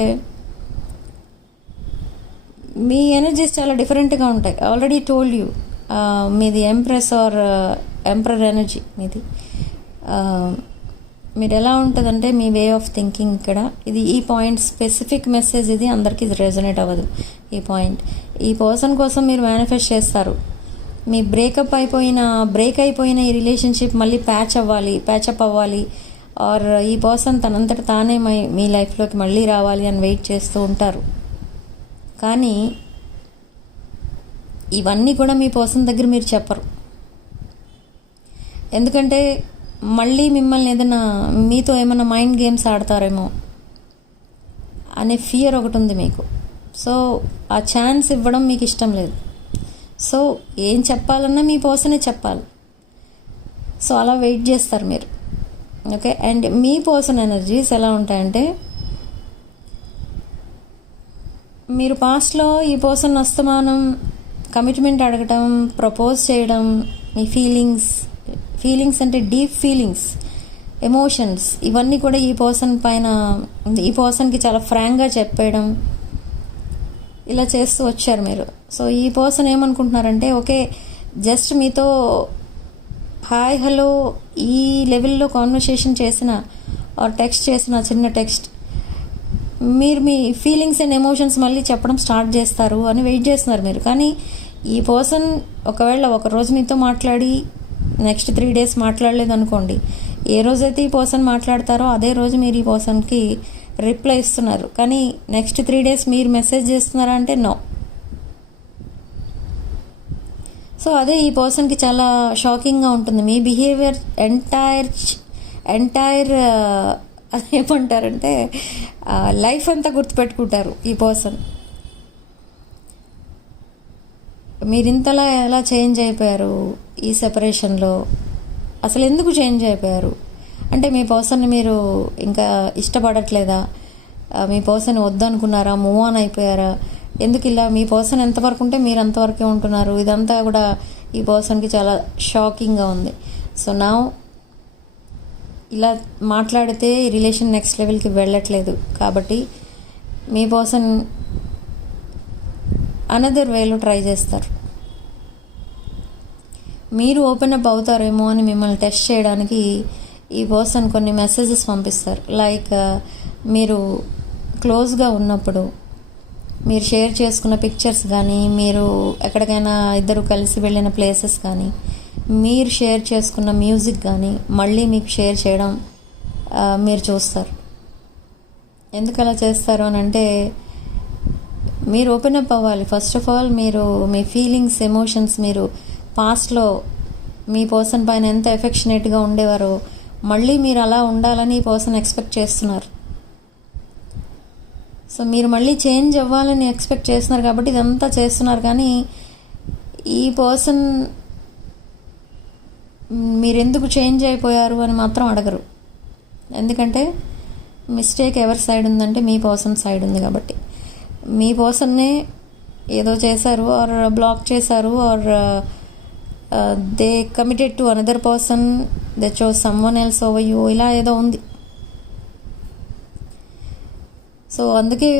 మీ ఎనర్జీస్ చాలా డిఫరెంట్గా ఉంటాయి. ఆల్రెడీ టోల్డ్ యూ, మీది ఎంప్రెస్ ఆర్ ఎంపరర్ ఎనర్జీ మీది. మీరు ఎలా ఉంటుందంటే మీ వే ఆఫ్ థింకింగ్ ఇక్కడ ఇది, ఈ పాయింట్ స్పెసిఫిక్ మెసేజ్ ఇది అందరికీ ఇది రెజొనేట్ అవ్వదు. ఈ పాయింట్ ఈ పర్సన్ కోసం మీరు మేనిఫెస్ట్ చేస్తారు. మీ బ్రేక్ అయిపోయిన ఈ రిలేషన్షిప్ మళ్ళీ ప్యాచప్ అవ్వాలి, ఆర్ ఈ పర్సన్ తనంతట తానే మీ లైఫ్లోకి మళ్ళీ రావాలి అని వెయిట్ చేస్తూ ఉంటారు. కానీ ఇవన్నీ కూడా మీ పర్సన్ దగ్గర మీరు చెప్పరు. ఎందుకంటే మళ్ళీ మిమ్మల్ని మీతో ఏమైనా మైండ్ గేమ్స్ ఆడతారేమో అనే ఫియర్ ఒకటి ఉంది మీకు. సో ఆ ఛాన్స్ ఇవ్వడం మీకు ఇష్టం లేదు. సో ఏం చెప్పాలన్నా మీ పర్సనే చెప్పాలి. సో అలా వెయిట్ చేస్తారు మీరు. Okay, and me person energies ఎలా ఉంటాయంటే, మీరు పాస్ట్లో ఈ పర్సన్ అస్తమానం కమిట్మెంట్ అడగటం, ప్రపోజ్ చేయడం, మీ ఫీలింగ్స్ అంటే డీప్ ఫీలింగ్స్, ఎమోషన్స్, ఇవన్నీ కూడా ఈ పర్సన్కి చాలా ఫ్రాంక్గా చెప్పేయడం, ఇలా చేస్తూ వచ్చారు మీరు. సో ఈ పర్సన్ ఏమనుకుంటున్నారంటే, ఓకే జస్ట్ మీతో హాయ్ హలో ఈ లెవెల్లో కాన్వర్సేషన్ చేసిన ఆర్ టెక్స్ట్ చేసిన చిన్న టెక్స్ట్, మీరు మీ ఫీలింగ్స్ అండ్ ఎమోషన్స్ మళ్ళీ చెప్పడం స్టార్ట్ చేస్తారు అని వెయిట్ చేస్తున్నారు మీరు. కానీ ఈ పర్సన్ ఒకవేళ ఒక రోజు మీతో మాట్లాడి నెక్స్ట్ 3 days మాట్లాడలేదు అనుకోండి, ఏ రోజైతే ఈ పర్సన్ మాట్లాడతారో అదే రోజు మీరు ఈ పర్సన్కి రిప్లై ఇస్తున్నారు. కానీ నెక్స్ట్ 3 days మీరు మెసేజ్ చేస్తున్నారా అంటే నో. సో అదే ఈ పర్సన్కి చాలా షాకింగ్గా ఉంటుంది. మీ బిహేవియర్ ఎంటైర్ అదేమంటారంటే లైఫ్ అంతా గుర్తుపెట్టుకుంటారు ఈ పర్సన్. మీరు ఇంతలా ఎలా చేంజ్ అయిపోయారు ఈ సెపరేషన్లో, అసలు ఎందుకు చేంజ్ అయిపోయారు అంటే మీ పర్సన్ని మీరు ఇంకా ఇష్టపడట్లేదా, మీ పర్సన్ వద్దనుకున్నారా, మూవ్ ఆన్ అయిపోయారా, ఎందుకు ఇలా మీ పర్సన్ ఎంతవరకు ఉంటే మీరు అంతవరకే ఉంటున్నారు, ఇదంతా కూడా ఈ పర్సన్కి చాలా షాకింగ్గా ఉంది. సో నా ఇలా మాట్లాడితే ఈ రిలేషన్ నెక్స్ట్ లెవెల్కి వెళ్ళట్లేదు కాబట్టి మీ పర్సన్ అనదర్ వేలో ట్రై చేస్తారు. మీరు ఓపెన్ అప్ అవుతారేమో అని మిమ్మల్ని టెస్ట్ చేయడానికి ఈ పర్సన్ కొన్ని మెసేజెస్ పంపిస్తారు. లైక్ మీరు క్లోజ్గా ఉన్నప్పుడు మీరు షేర్ చేసుకున్న పిక్చర్స్ కానీ, మీరు ఎక్కడికైనా ఇద్దరు కలిసి వెళ్ళిన ప్లేసెస్ కానీ, మీరు షేర్ చేసుకున్న మ్యూజిక్ కానీ మళ్ళీ మీకు షేర్ చేయడం మీరు చూస్తారు. ఎందుకు అలా చేస్తారు అని అంటే, మీరు ఓపెన్ అప్ అవ్వాలి. ఫస్ట్ ఆఫ్ ఆల్ మీరు మీ ఫీలింగ్స్, ఎమోషన్స్, మీరు పాస్ట్లో మీ పర్సన్ పైన ఎంత ఎఫెక్షనేట్గా ఉండేవారో మళ్ళీ మీరు అలా ఉండాలని ఈ పర్సన్ ఎక్స్పెక్ట్ చేస్తున్నారు. సో మీరు మళ్ళీ చేంజ్ అవ్వాలని ఎక్స్పెక్ట్ చేస్తున్నారు కాబట్టి ఇదంతా చేస్తున్నారు. కానీ ఈ పర్సన్ మీరెందుకు చేంజ్ అయిపోయారు అని మాత్రం అడగరు. ఎందుకంటే మిస్టేక్ ఎవరి సైడ్ ఉందంటే మీ పర్సన్ సైడ్ ఉంది. కాబట్టి మీ పర్సన్నే ఏదో చేశారు, ఆర్ బ్లాక్ చేశారు, or they committed to another person, they chose someone else over you, ఇలా ఏదో ఉంది. సో అందుకే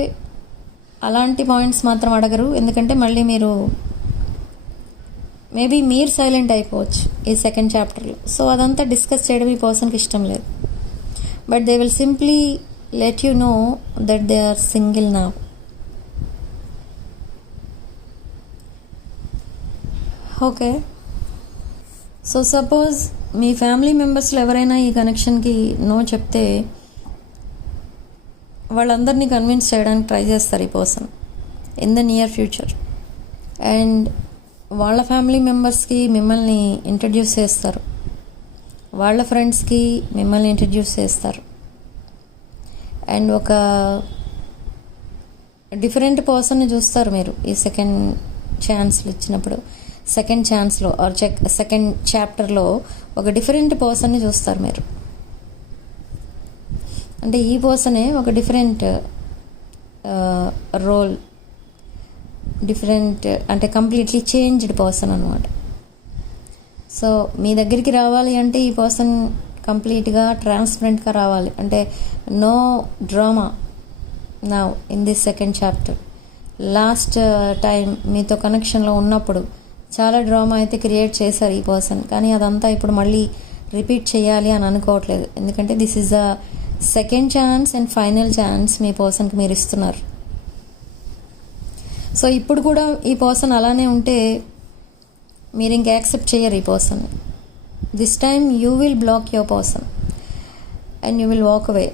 అలాంటి పాయింట్స్ మాత్రం అడగరు. ఎందుకంటే మళ్ళీ మేబీ మీరు సైలెంట్ అయిపోవచ్చు ఈ సెకండ్ చాప్టర్లో. సో అదంతా డిస్కస్ చేయడం ఈ పర్సన్కి ఇష్టం లేదు. But they will simply let you know that they are single now. Okay, so suppose మీ ఫ్యామిలీ మెంబర్స్లో ఎవరైనా ఈ కనెక్షన్కి నో చెప్తే వాళ్ళందరినీ కన్విన్స్ చేయడానికి ట్రై చేస్తారు ఈ person in the near future. And వాళ్ళ ఫ్యామిలీ మెంబర్స్కి మిమ్మల్ని ఇంట్రడ్యూస్ చేస్తారు, వాళ్ళ ఫ్రెండ్స్కి మిమ్మల్ని ఇంట్రడ్యూస్ చేస్తారు. అండ్ ఒక డిఫరెంట్ పర్సన్ని చూస్తారు మీరు ఈ సెకండ్ ఛాన్స్లు ఇచ్చినప్పుడు. సెకండ్ ఛాన్స్లో ఆర్ సెకండ్ చాప్టర్లో ఒక డిఫరెంట్ పర్సన్ని చూస్తారు మీరు. అంటే ఈ పర్సనే ఒక డిఫరెంట్ రోల్, డిఫరెంట్ అంటే కంప్లీట్లీ చేంజ్డ్ పర్సన్ అనమాట. సో మీ దగ్గరికి రావాలి అంటే ఈ పర్సన్ కంప్లీట్గా ట్రాన్స్పరెంట్గా రావాలి. అంటే no drama now in this second chapter. Last time మీతో కనెక్షన్లో ఉన్నప్పుడు చాలా డ్రామా అయితే క్రియేట్ చేశారు ఈ పర్సన్, కానీ అదంతా ఇప్పుడు మళ్ళీ రిపీట్ చేయాలి అని అనుకోవట్లేదు. ఎందుకంటే this is the second chance and final chance మీ పర్సన్కి మీరు ఇస్తున్నారు. సో ఇప్పుడు కూడా ఈ పర్సన్ అలానే ఉంటే మీరు ఇంకా యాక్సెప్ట్ చేయరు ఈ person. This time you will block your person and you will walk away.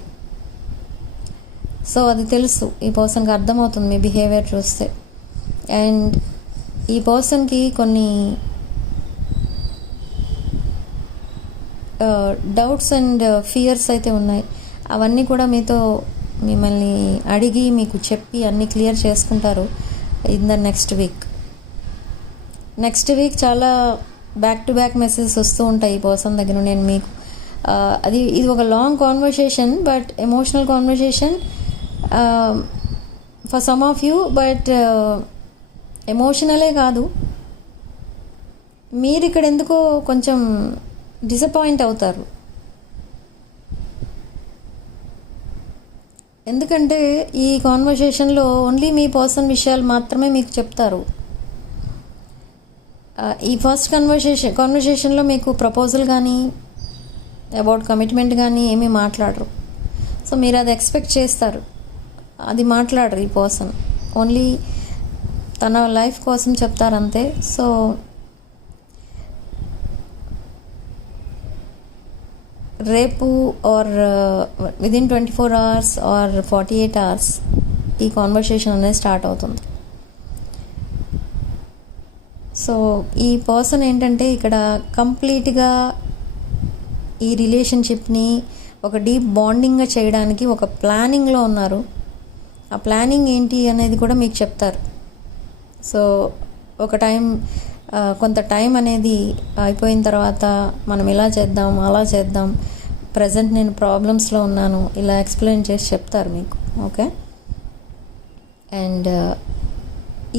So అది తెలుసు, ఈ పర్సన్కి అర్థమవుతుంది మీ బిహేవియర్ చూస్తే. అండ్ ఈ పర్సన్కి కొన్ని డౌట్స్ అండ్ ఫియర్స్ అయితే ఉన్నాయి. అవన్నీ కూడా మీతో మిమ్మల్ని అడిగి మీకు చెప్పి అన్నీ క్లియర్ చేసుకుంటారు in the next week. Next week చాలా బ్యాక్ టు బ్యాక్ మెసేజెస్ వస్తూ ఉంటాయి ఈ పర్సన్ దగ్గర. నేను మీకు ఇది ఒక long conversation, but emotional conversation for some of you. But ఎమోషనలే కాదు, మీరు ఇక్కడ ఎందుకో కొంచెం డిసప్పాయింట్ అవుతారు. ఎందుకంటే ఈ కాన్వర్సేషన్లో ఓన్లీ మీ పర్సన్ విషయాలు మాత్రమే మీకు చెప్తారు. ఈ ఫస్ట్ కాన్వర్సేషన్లో మీకు ప్రపోజల్ కానీ అబౌట్ కమిట్మెంట్ కానీ ఏమీ మాట్లాడరు. సో మీరు అది ఎక్స్పెక్ట్ చేస్తారు, అది మాట్లాడరు ఈ పర్సన్. ఓన్లీ తన లైఫ్ కోసం చెప్తారంతే. సో రేపు or within 24 hours or 48 hours ఈ కాన్వర్సేషన్ అనేది స్టార్ట్ అవుతుంది. సో ఈ పర్సన్ ఏంటంటే ఇక్కడ కంప్లీట్గా ఈ రిలేషన్షిప్ని ఒక డీప్ బాండింగ్గా చేయడానికి ఒక ప్లానింగ్లో ఉన్నారు. ఆ ప్లానింగ్ ఏంటి అనేది కూడా మీకు చెప్తారు. సో ఒక కొంత టైం అనేది అయిపోయిన తర్వాత మనం ఇలా చేద్దాం అలా చేద్దాం, ప్రజెంట్ నేను ప్రాబ్లమ్స్లో ఉన్నాను, ఇలా ఎక్స్ప్లెయిన్ చేసి చెప్తారు మీకు. ఓకే. అండ్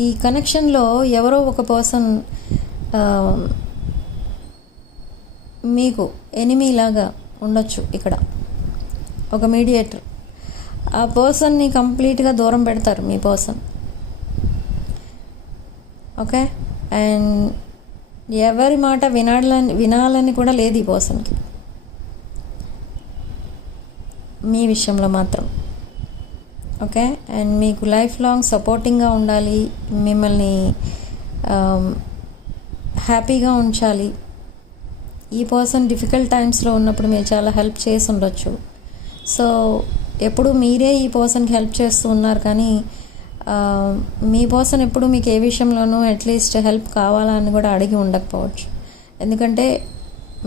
ఈ కనెక్షన్లో ఎవరో ఒక పర్సన్ మీకు ఎనిమీ లాగా ఉండొచ్చు. ఇక్కడ ఒక మీడియేటర్, ఆ పర్సన్ని కంప్లీట్గా దూరం పెడతారు మీ పర్సన్. ఓకే. అండ్ ఎవరి మాట వినాలని కూడా లేదు ఈ పర్సన్కి మీ విషయంలో మాత్రం. ఓకే. అండ్ మీకు లైఫ్ లాంగ్ సపోర్టింగ్గా ఉండాలి, మిమ్మల్ని హ్యాపీగా ఉంచాలి. ఈ పర్సన్ డిఫికల్ట్ టైమ్స్లో ఉన్నప్పుడు మీరు చాలా హెల్ప్ చేసి ఉండొచ్చు. సో ఎప్పుడు మీరే ఈ పర్సన్కి హెల్ప్ చేస్తూ ఉన్నారు, కానీ మీ పర్సన్ ఎప్పుడు మీకు ఏ విషయంలోనూ అట్లీస్ట్ హెల్ప్ కావాలా అని కూడా అడిగి ఉండకపోవచ్చు. ఎందుకంటే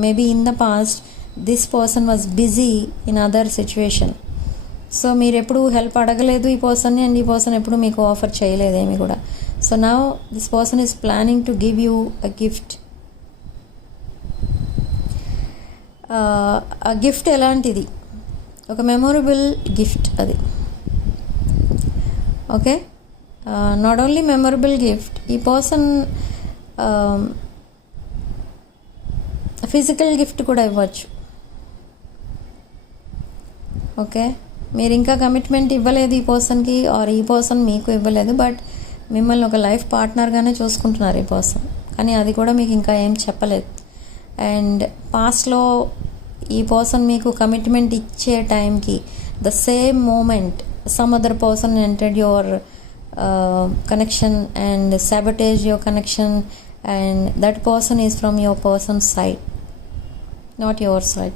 maybe in the past this person was busy in other situation. So మీరు ఎప్పుడు హెల్ప్ అడగలేదు ఈ పర్సన్ని, అండ్ ఈ పర్సన్ ఎప్పుడు మీకు ఆఫర్ చేయలేదేమి కూడా. So now this person is planning to give you a gift. ఆ గిఫ్ట్ ఎలాంటిది? ఒక మెమొరబుల్ గిఫ్ట్ అది. Okay. Not only memorable gift, ఈ పర్సన్ ఫిజికల్ గిఫ్ట్ కూడా ఇవ్వచ్చు. ఓకే. మీరు ఇంకా కమిట్మెంట్ ఇవ్వలేదు ఈ పర్సన్కి, ఆర్ ఈ పర్సన్ మీకు ఇవ్వలేదు, బట్ మిమ్మల్ని ఒక లైఫ్ పార్ట్నర్గానే చూసుకుంటున్నారు ఈ పర్సన్, కానీ అది కూడా మీకు ఇంకా ఏం చెప్పలేదు. అండ్ పాస్ట్లో ఈ పర్సన్ మీకు కమిట్మెంట్ ఇచ్చే టైంకి the same moment some other person entered your connection and sabotage your connection and that person is from your person side, not your side.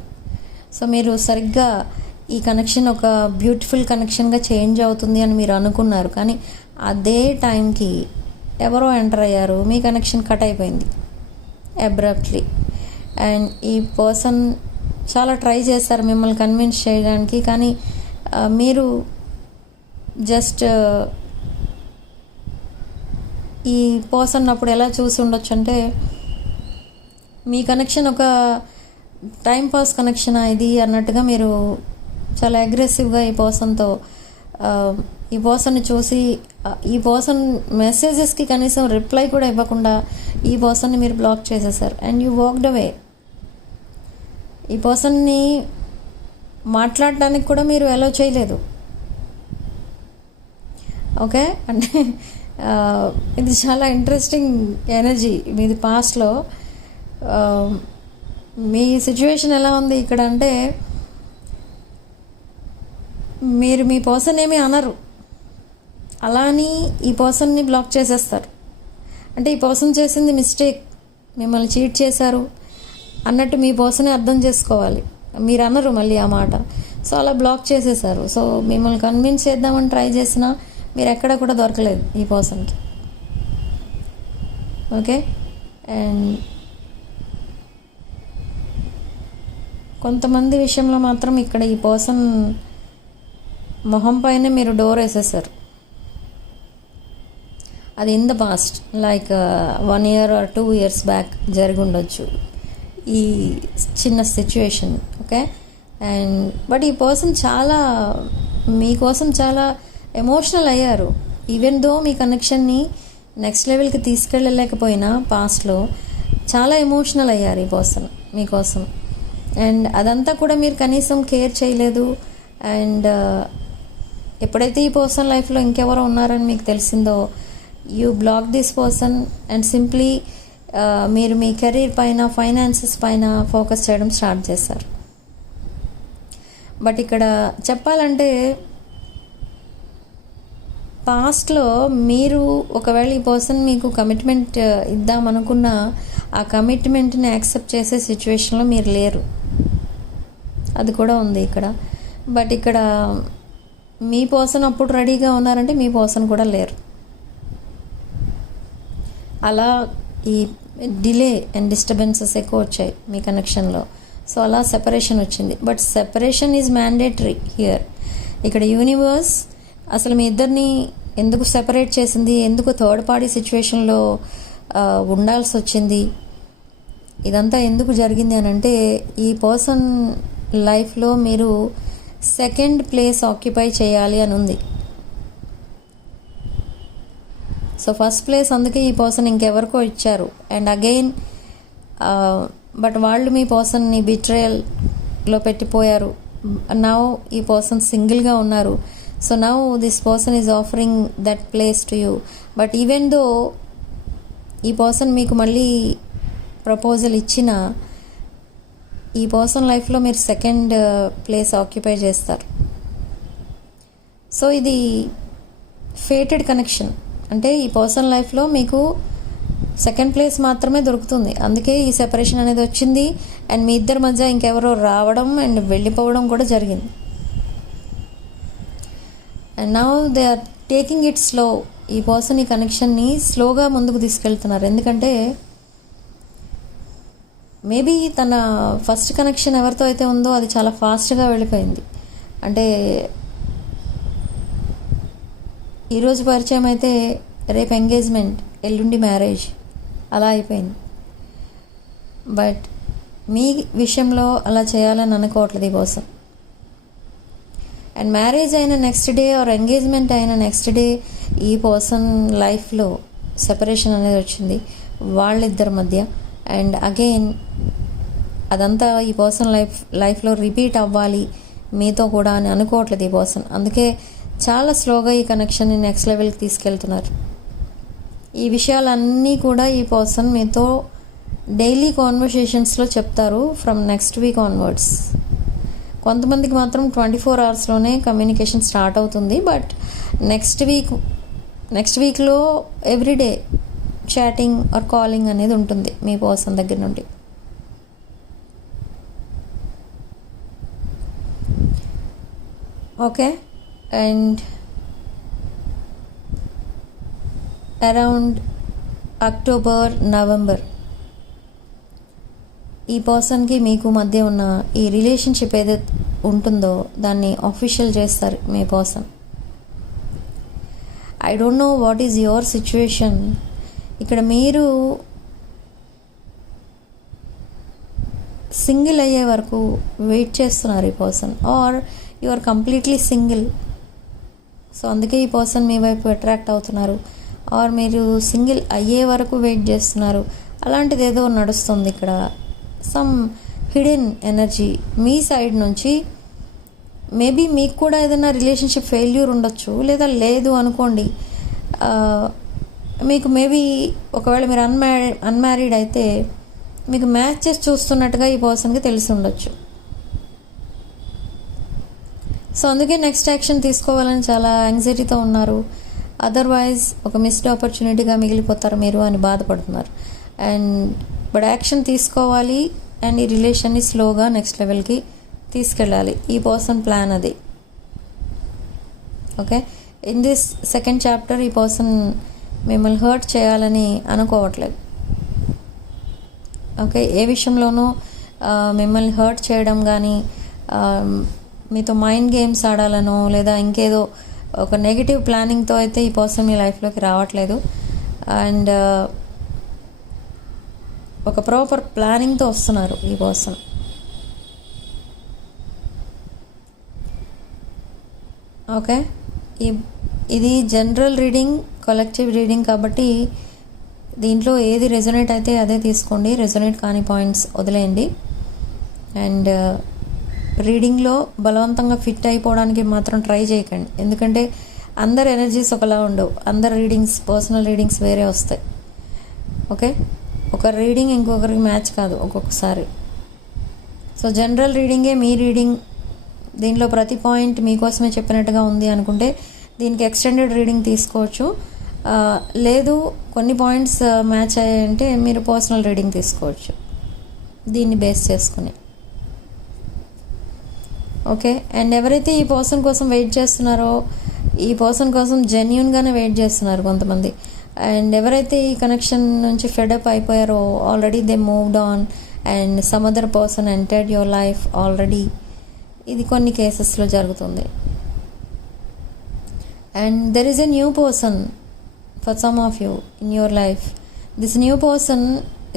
So మీరు సరిగ్గా ఈ కనెక్షన్ ఒక బ్యూటిఫుల్ కనెక్షన్గా చేంజ్ అవుతుంది అని మీరు అనుకున్నారు, కానీ అదే టైంకి ఎవరో ఎంటర్ అయ్యారు, మీ కనెక్షన్ కట్ అయిపోయింది అబ్రప్ట్లీ. అండ్ ఈ పర్సన్ చాలా ట్రై చేస్తారు మిమ్మల్ని కన్విన్స్ చేయడానికి, కానీ మీరు జస్ట్ ఈ పర్సన్ అప్పుడు ఎలా చూసి ఉండొచ్చు అంటే, మీ కనెక్షన్ ఒక టైం పాస్ కనెక్షన్ ఇది అన్నట్టుగా మీరు చాలా అగ్రెసివ్గా ఈ పర్సన్తో ఈ పర్సన్ని చూసి ఈ పర్సన్ మెసేజెస్కి కనీసం రిప్లై కూడా ఇవ్వకుండా ఈ పర్సన్ని మీరు బ్లాక్ చేసేసారు అండ్ యూ వాక్డ్ అవే. ఈ పర్సన్ని మాట్లాడడానికి కూడా మీరు అలౌ చేయలేదు. ఓకే, అంటే ఇది చాలా ఇంట్రెస్టింగ్ ఎనర్జీ మీది పాస్ట్లో. మీ సిచ్యువేషన్ ఎలా ఉంది ఇక్కడ అంటే, మీరు మీ పర్సన్ ఏమీ అనరు, అలా అని ఈ పర్సన్ని బ్లాక్ చేసేస్తారు. అంటే ఈ పర్సన్ చేసింది మిస్టేక్, మిమ్మల్ని చీట్ చేశారు అన్నట్టు మీ పర్సనే అర్థం చేసుకోవాలి, మీరు అనరు మళ్ళీ ఆ మాట. సో అలా బ్లాక్ చేసేసారు. సో మిమ్మల్ని కన్విన్స్ చేద్దామని ట్రై చేసినా మీరు ఎక్కడ కూడా దొరకలేదు ఈ పర్సన్కి. ఓకే, అండ్ కొంతమంది విషయంలో మాత్రం ఇక్కడ ఈ పర్సన్ మొహం పైన మీరు డోర్ వేసేసారు. అది in the past, like 1 year or 2 years back జరిగి ఉండొచ్చు ఈ చిన్న సిచ్యువేషన్. ఓకే, అండ్ బట్ ఈ పర్సన్ చాలా మీకోసం చాలా ఎమోషనల్ అయ్యారు. ఈవెన్ దో మీ కనెక్షన్ని నెక్స్ట్ లెవెల్కి తీసుకెళ్ళలేకపోయినా పాస్ట్లో చాలా ఎమోషనల్ అయ్యారు ఈ పర్సన్ మీకోసం. అండ్ అదంతా కూడా మీరు కనీసం కేర్ చేయలేదు. అండ్ ఎప్పుడైతే ఈ పర్సన్ లైఫ్లో ఇంకెవరో ఉన్నారని మీకు తెలిసిందో, you block this person and simply మీరు మీ కెరీర్ పైన, ఫైనాన్సెస్ పైన ఫోకస్ చేయడం స్టార్ట్ చేశారు. బట్ ఇక్కడ చెప్పాలంటే, పాస్ట్లో మీరు ఒకవేళ ఈ పర్సన్ మీకు కమిట్మెంట్ ఇద్దామనుకున్న ఆ కమిట్మెంట్ని యాక్సెప్ట్ చేసే సిచ్యువేషన్లో మీరు లేరు, అది కూడా ఉంది ఇక్కడ. బట్ ఇక్కడ మీ పర్సన్ అప్పుడు రెడీగా ఉన్నారంటే మీ పర్సన్ కూడా లేరు. అలా ఈ డిలే అండ్ డిస్టర్బెన్సెస్ ఎక్కువ వచ్చాయి మీ కనెక్షన్లో. సో అలా సెపరేషన్ వచ్చింది. But separation is mandatory here. ఇక్కడ యూనివర్స్ అసలు మీ ఇద్దరిని ఎందుకు సెపరేట్ చేసింది, ఎందుకు థర్డ్ పార్టీ సిచ్యువేషన్లో ఉండాల్సి వచ్చింది, ఇదంతా ఎందుకు జరిగింది అని అంటే, ఈ పర్సన్ లైఫ్లో మీరు సెకండ్ ప్లేస్ ఆక్యుపై చేయాలి అని ఉంది. సో ఫస్ట్ ప్లేస్ అందుకే ఈ పర్సన్ ఇంకెవరికో ఇచ్చారు. అండ్ అగైన్ బట్ వాళ్ళు మీ పర్సన్ని బిట్రేయల్లో పెట్టిపోయారు. నౌ ఈ పర్సన్ సింగిల్గా ఉన్నారు. So now this person is offering that place to you. But even though ఈ పర్సన్ మీకు మళ్ళీ ప్రపోజల్ ఇచ్చిన, ఈ పర్సన్ లైఫ్లో మీరు సెకండ్ ప్లేస్ ఆక్యుపై చేస్తారు. సో ఇది ఫేటెడ్ కనెక్షన్. అంటే ఈ పర్సన్ లైఫ్లో మీకు సెకండ్ ప్లేస్ మాత్రమే దొరుకుతుంది. అందుకే ఈ సెపరేషన్ అనేది వచ్చింది. అండ్ మీ ఇద్దరి మధ్య ఇంకెవరో రావడం అండ్ వెళ్ళిపోవడం కూడా జరిగింది. And now they are taking it slow. ఈ పర్సన్ ఈ కనెక్షన్ని స్లోగా ముందుకు తీసుకెళ్తున్నారు. ఎందుకంటే మేబీ తన ఫస్ట్ కనెక్షన్ ఎవరితో అయితే ఉందో అది చాలా ఫాస్ట్గా వెళ్ళిపోయింది. అంటే ఈరోజు పరిచయం అయితే రేపు ఎంగేజ్మెంట్, ఎల్లుండి మ్యారేజ్, అలా అయిపోయింది. బట్ మీ విషయంలో అలా చేయాలని అనుకోవట్లేదు ఈ పర్సన్. అండ్ మ్యారేజ్ అయిన నెక్స్ట్ డే ఆర్ ఎంగేజ్మెంట్ అయిన నెక్స్ట్ డే ఈ పర్సన్ లైఫ్లో సెపరేషన్ అనేది వచ్చింది వాళ్ళిద్దరి మధ్య. అండ్ అగైన్ అదంతా ఈ పర్సన్ లైఫ్లో రిపీట్ అవ్వాలి మీతో కూడా అని అనుకోవట్లేదు ఈ పర్సన్. అందుకే చాలా స్లోగా ఈ కనెక్షన్ని నెక్స్ట్ లెవెల్కి తీసుకెళ్తున్నారు. ఈ విషయాలన్నీ కూడా ఈ పర్సన్ మీతో డైలీ కాన్వర్సేషన్స్లో చెప్తారు ఫ్రమ్ నెక్స్ట్ వీక్ ఆన్వర్డ్స్. కొంతమందికి మాత్రం 24 hours కమ్యూనికేషన్ స్టార్ట్ అవుతుంది. బట్ నెక్స్ట్ వీక్లో ఎవ్రీడే చాటింగ్ ఆర్ కాలింగ్ అనేది ఉంటుంది మీ పర్సన్ దగ్గర నుండి. Okay, and around October, November ఈ పర్సన్కి మీకు మధ్య ఉన్న ఈ రిలేషన్షిప్ ఏదైతే ఉంటుందో దాన్ని అఫీషియల్ చేస్తారు మీ person. I don't know what is your situation. ఇక్కడ మీరు సింగిల్ అయ్యే వరకు వెయిట్ చేస్తున్నారు ఈ person, or you are completely single. So అందుకే ఈ పర్సన్ మీ వైపు అట్రాక్ట్ అవుతున్నారు, ఆర్ మీరు సింగిల్ అయ్యే వరకు వెయిట్ చేస్తున్నారు. అలాంటిది ఏదో నడుస్తుంది ఇక్కడ. సమ్ హిడెన్ ఎనర్జీ మీ సైడ్ నుంచి. మేబీ మీకు కూడా ఏదైనా రిలేషన్షిప్ ఫెయిల్యూర్ ఉండొచ్చు, లేదా లేదు అనుకోండి. మీకు మేబీ ఒకవేళ మీరు అన్మ్యారీడ్ అయితే మీకు మ్యాచెస్ చూస్తున్నట్టుగా ఈ పర్సన్కి తెలిసి ఉండొచ్చు. సో అందుకే నెక్స్ట్ యాక్షన్ తీసుకోవాలని చాలా యాంగ్జైటీతో ఉన్నారు. అదర్వైజ్ ఒక మిస్డ్ ఆపర్చునిటీగా మిగిలిపోతారు మీరు అని బాధపడుతున్నారు. బట్ యాక్షన్ తీసుకోవాలి అండ్ ఈ రిలేషన్ని స్లోగా నెక్స్ట్ లెవెల్కి తీసుకెళ్ళాలి. ఈ పర్సన్ ప్లాన్ అది. Okay, in this second chapter ఈ పర్సన్ మిమ్మల్ని హర్ట్ చేయాలని అనుకోవట్లేదు. ఓకే, ఏ విషయంలోనూ మిమ్మల్ని హర్ట్ చేయడం కానీ, మీతో మైండ్ గేమ్స్ ఆడాలనో లేదా ఇంకేదో ఒక నెగిటివ్ ప్లానింగ్తో అయితే ఈ పర్సన్ మీ లైఫ్లోకి రావట్లేదు. అండ్ ఒక ప్రాపర్ ప్లానింగ్తో వస్తున్నారు ఈ పర్సన్. ఓకే, ఇది జనరల్ రీడింగ్, కలెక్టివ్ రీడింగ్ కాబట్టి దీంట్లో ఏది రెజొనేట్ అయితే అదే తీసుకోండి, రెజొనేట్ కాని పాయింట్స్ వదిలేయండి. అండ్ రీడింగ్లో బలవంతంగా ఫిట్ అయిపోవడానికి మాత్రం ట్రై చేయకండి, ఎందుకంటే అందరు ఎనర్జీస్ ఒకలా ఉండవు. అందరు రీడింగ్స్, పర్సనల్ రీడింగ్స్ వేరే వస్తాయి. ఓకే, ఒక రీడింగ్ ఇంకొకరికి మ్యాచ్ కాదు ఒక్కొక్కసారి. సో జనరల్ రీడింగే మీ రీడింగ్. దీనిలో ప్రతి పాయింట్ మీకోసమే చెప్పినట్టుగా ఉంది అనుకుంటే దీనికి ఎక్స్టెండెడ్ రీడింగ్ తీసుకోవచ్చు. లేదు కొన్ని పాయింట్స్ మ్యాచ్ అయ్యాయంటే మీరు పర్సనల్ రీడింగ్ తీసుకోవచ్చు దీన్ని బేస్ చేసుకుని. ఓకే, అండ్ ఎవరైతే ఈ పర్సన్ కోసం వెయిట్ చేస్తున్నారో ఈ పర్సన్ కోసం జెన్యూన్గానే వెయిట్ చేస్తున్నారు కొంతమంది. అండ్ ఎవరైతే ఈ కనెక్షన్ నుంచి ఫెడప్ అయిపోయారో already they moved on and some other person entered your life already. ఇది కొన్ని కేసెస్లో జరుగుతుంది. And there is a new person for some of you in your life. This new person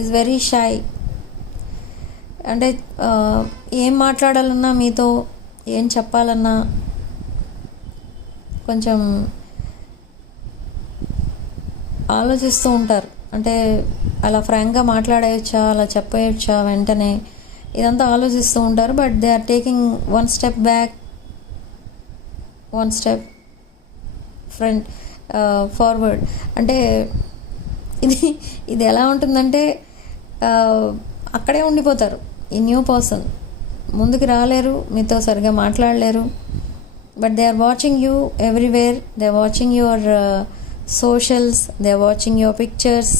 is very shy. అంటే ఏం మాట్లాడాలన్నా, మీతో ఏం చెప్పాలన్నా కొంచెం ఆలోచిస్తూ ఉంటారు. అంటే అలా ఫ్రాంక్గా మాట్లాడేయచ్చా, అలా చెప్పేయచ్చా వెంటనే, ఇదంతా ఆలోచిస్తూ ఉంటారు. But they are taking one step back, one step front, forward. అంటే ఇది ఎలా ఉంటుందంటే అక్కడే ఉండిపోతారు. ఈ న్యూ పర్సన్ ముందుకు రాలేరు, మీతో సరిగా మాట్లాడలేరు. But they are watching you everywhere. They are watching your socials, they are watching your pictures.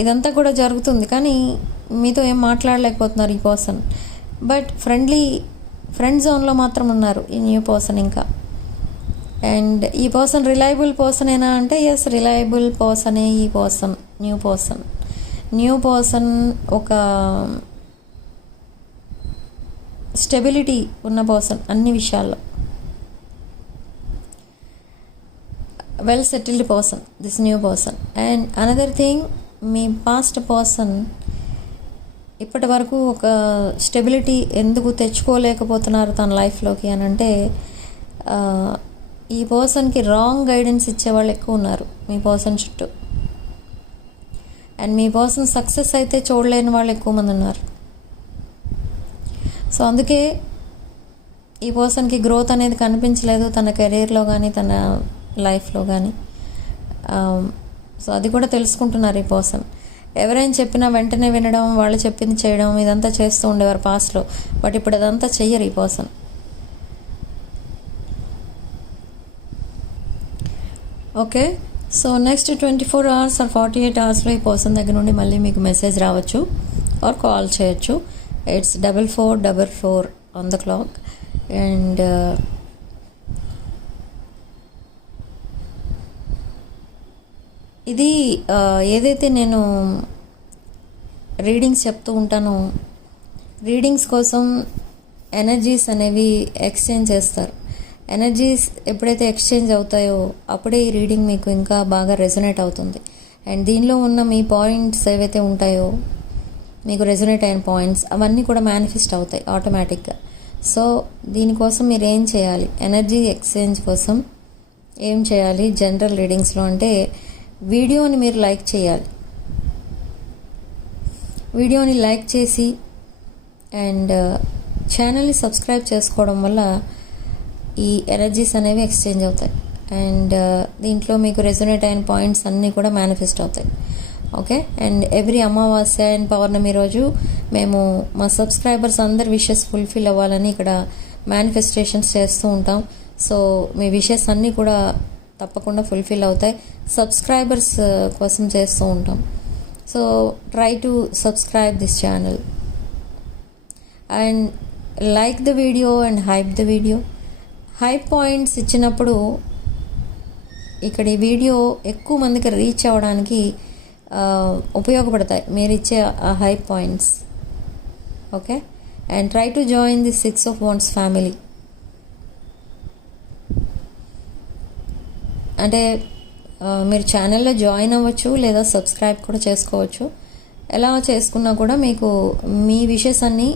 ఇదంతా కూడా జరుగుతుంది, కానీ మీతో ఏం మాట్లాడలేకపోతున్నారు ఈ పర్సన్. బట్ ఫ్రెండ్ జోన్లో మాత్రం ఉన్నారు ఈ న్యూ పర్సన్ ఇంకా. అండ్ ఈ పర్సన్ రిలయబుల్ పర్సనేనా అంటే ఎస్, రిలయబుల్ పర్సనే ఈ పర్సన్. న్యూ పర్సన్ ఒక స్టెబిలిటీ ఉన్న పర్సన్ అన్ని విషయాల్లో. Well settled person this new person. And another thing, me past person ఇప్పటి వరకు ఒక స్టెబిలిటీ ఎందుకు తెచ్చుకోలేకపోతున్నారు తన లైఫ్లోకి అని అంటే ఈ పర్సన్కి రాంగ్ గైడెన్స్ ఇచ్చేవాళ్ళు ఎక్కువ ఉన్నారు మీ పర్సన్ చుట్టూ. అండ్ మీ పర్సన్ సక్సెస్ అయితే చూడలేని వాళ్ళు ఎక్కువ మంది ఉన్నారు. సో అందుకే ఈ పర్సన్కి గ్రోత్ అనేది కనిపించలేదు తన కెరీర్లో కానీ తన లైఫ్లో కానీ. సో అది కూడా తెలుసుకుంటున్నారు ఈ పర్సన్. ఎవరైనా చెప్పినా వెంటనే వినడం, వాళ్ళు చెప్పింది చేయడం, ఇదంతా చేస్తూ ఉండేవారు పాస్ట్లో. బట్ ఇప్పుడు అదంతా చెయ్యరు ఈ person. Okay, so next 24 hours or 48 hours ఈ పర్సన్ దగ్గర నుండి మళ్ళీ మీకు మెసేజ్ రావచ్చు ఆర్ కాల్ చేయొచ్చు. It's 4444 on the clock. And ఇది ఏదైతే నేను రీడింగ్స్ చెప్తూ ఉంటానో, రీడింగ్స్ కోసం ఎనర్జీస్ అనేవి ఎక్స్చేంజ్ చేస్తారు. ఎనర్జీస్ ఎప్పుడైతే ఎక్స్చేంజ్ అవుతాయో అప్పుడే ఈ రీడింగ్ మీకు ఇంకా బాగా రెజొనేట్ అవుతుంది. అండ్ దీనిలో ఉన్న మీ పాయింట్స్ ఏవైతే ఉంటాయో, మీకు రెజొనేట్ అయిన పాయింట్స్ అవన్నీ కూడా మేనిఫెస్ట్ అవుతాయి ఆటోమేటిక్గా. సో దీనికోసం మీరు ఏం చేయాలి, ఎనర్జీ ఎక్స్చేంజ్ కోసం ఏం చేయాలి జనరల్ రీడింగ్స్లో అంటే, వీడియోని మీరు లైక్ చేయాలి. వీడియోని లైక్ చేసి అండ్ ఛానల్ని సబ్స్క్రైబ్ చేసుకోవడం వల్ల ఈ ఎనర్జీస్ అనేవి ఎక్స్చేంజ్ అవుతాయి. అండ్ దీంట్లో మీకు రెజొనేట్ అయిన పాయింట్స్ అన్నీ కూడా మేనిఫెస్ట్ అవుతాయి. ఓకే. అండ్ ఎవ్రీ అమావాస్య అండ్ పౌర్ణమి రోజు మేము మా సబ్స్క్రైబర్స్ అందరి విషెస్ ఫుల్ఫిల్ అవ్వాలని ఇక్కడ మేనిఫెస్టేషన్స్ చేస్తూ ఉంటాం. సో మీ విషెస్ అన్నీ కూడా తప్పకుండా ఫుల్ఫిల్ అవుతాయి. సబ్స్క్రైబర్స్ కోసం చేస్తూ ఉంటాం. So try to subscribe this channel and like the video and hype the video. Hype points ఇచ్చినప్పుడు ఇక్కడ ఈ వీడియో ఎక్కువ మందికి రీచ్ అవ్వడానికి ఉపయోగపడతాయి మీరు ఇచ్చే ఆ hype points. Okay. And try to join the 6 of Wands family. అంటే మీరు ఛానల్లో జాయిన్ అవ్వచ్చు లేదా సబ్స్క్రైబ్ కూడా చేసుకోవచ్చు. ఎలా చేసుకున్నా కూడా మీకు మీ విషెస్ అన్నీ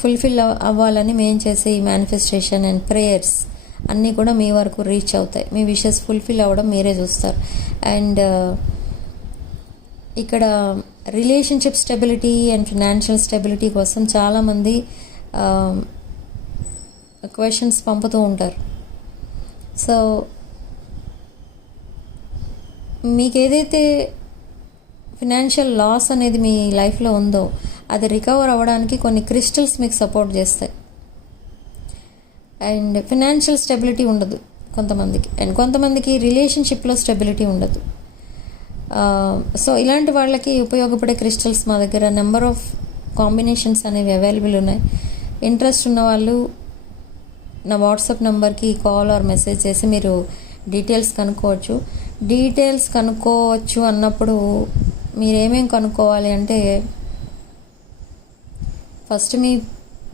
ఫుల్ఫిల్ అవ్వాలని మేము చేసే ఈ మేనిఫెస్టేషన్ అండ్ ప్రేయర్స్ అన్నీ కూడా మీ వరకు రీచ్ అవుతాయి. మీ విషెస్ ఫుల్ఫిల్ అవ్వడం మీరే చూస్తారు. అండ్ ఇక్కడ relationship stability and financial stability కోసం చాలామంది క్వశ్చన్స్ పంపుతూ ఉంటారు. సో మీకు ఏదైతే ఫినాన్షియల్ లాస్ అనేది మీ లైఫ్లో ఉందో అది రికవర్ అవ్వడానికి కొన్ని క్రిస్టల్స్ మీకు సపోర్ట్ చేస్తాయి. అండ్ ఫినాన్షియల్ స్టెబిలిటీ ఉండదు కొంతమందికి, అండ్ కొంతమందికి రిలేషన్షిప్లో స్టెబిలిటీ ఉండదు. సో ఇలాంటి వాళ్ళకి ఉపయోగపడే క్రిస్టల్స్ మా దగ్గర నెంబర్ ఆఫ్ కాంబినేషన్స్ అనేవి అవైలబుల్ ఉన్నాయి. ఇంట్రెస్ట్ ఉన్న వాళ్ళు నా వాట్సాప్ నెంబర్కి కాల్ ఆర్ మెసేజ్ చేసి మీరు డీటెయిల్స్ కనుక్కోవచ్చు. డీటెయిల్స్ కనుక్కోవచ్చు అన్నప్పుడు మీరేమేం కనుక్కోవాలి అంటే, ఫస్ట్ మీ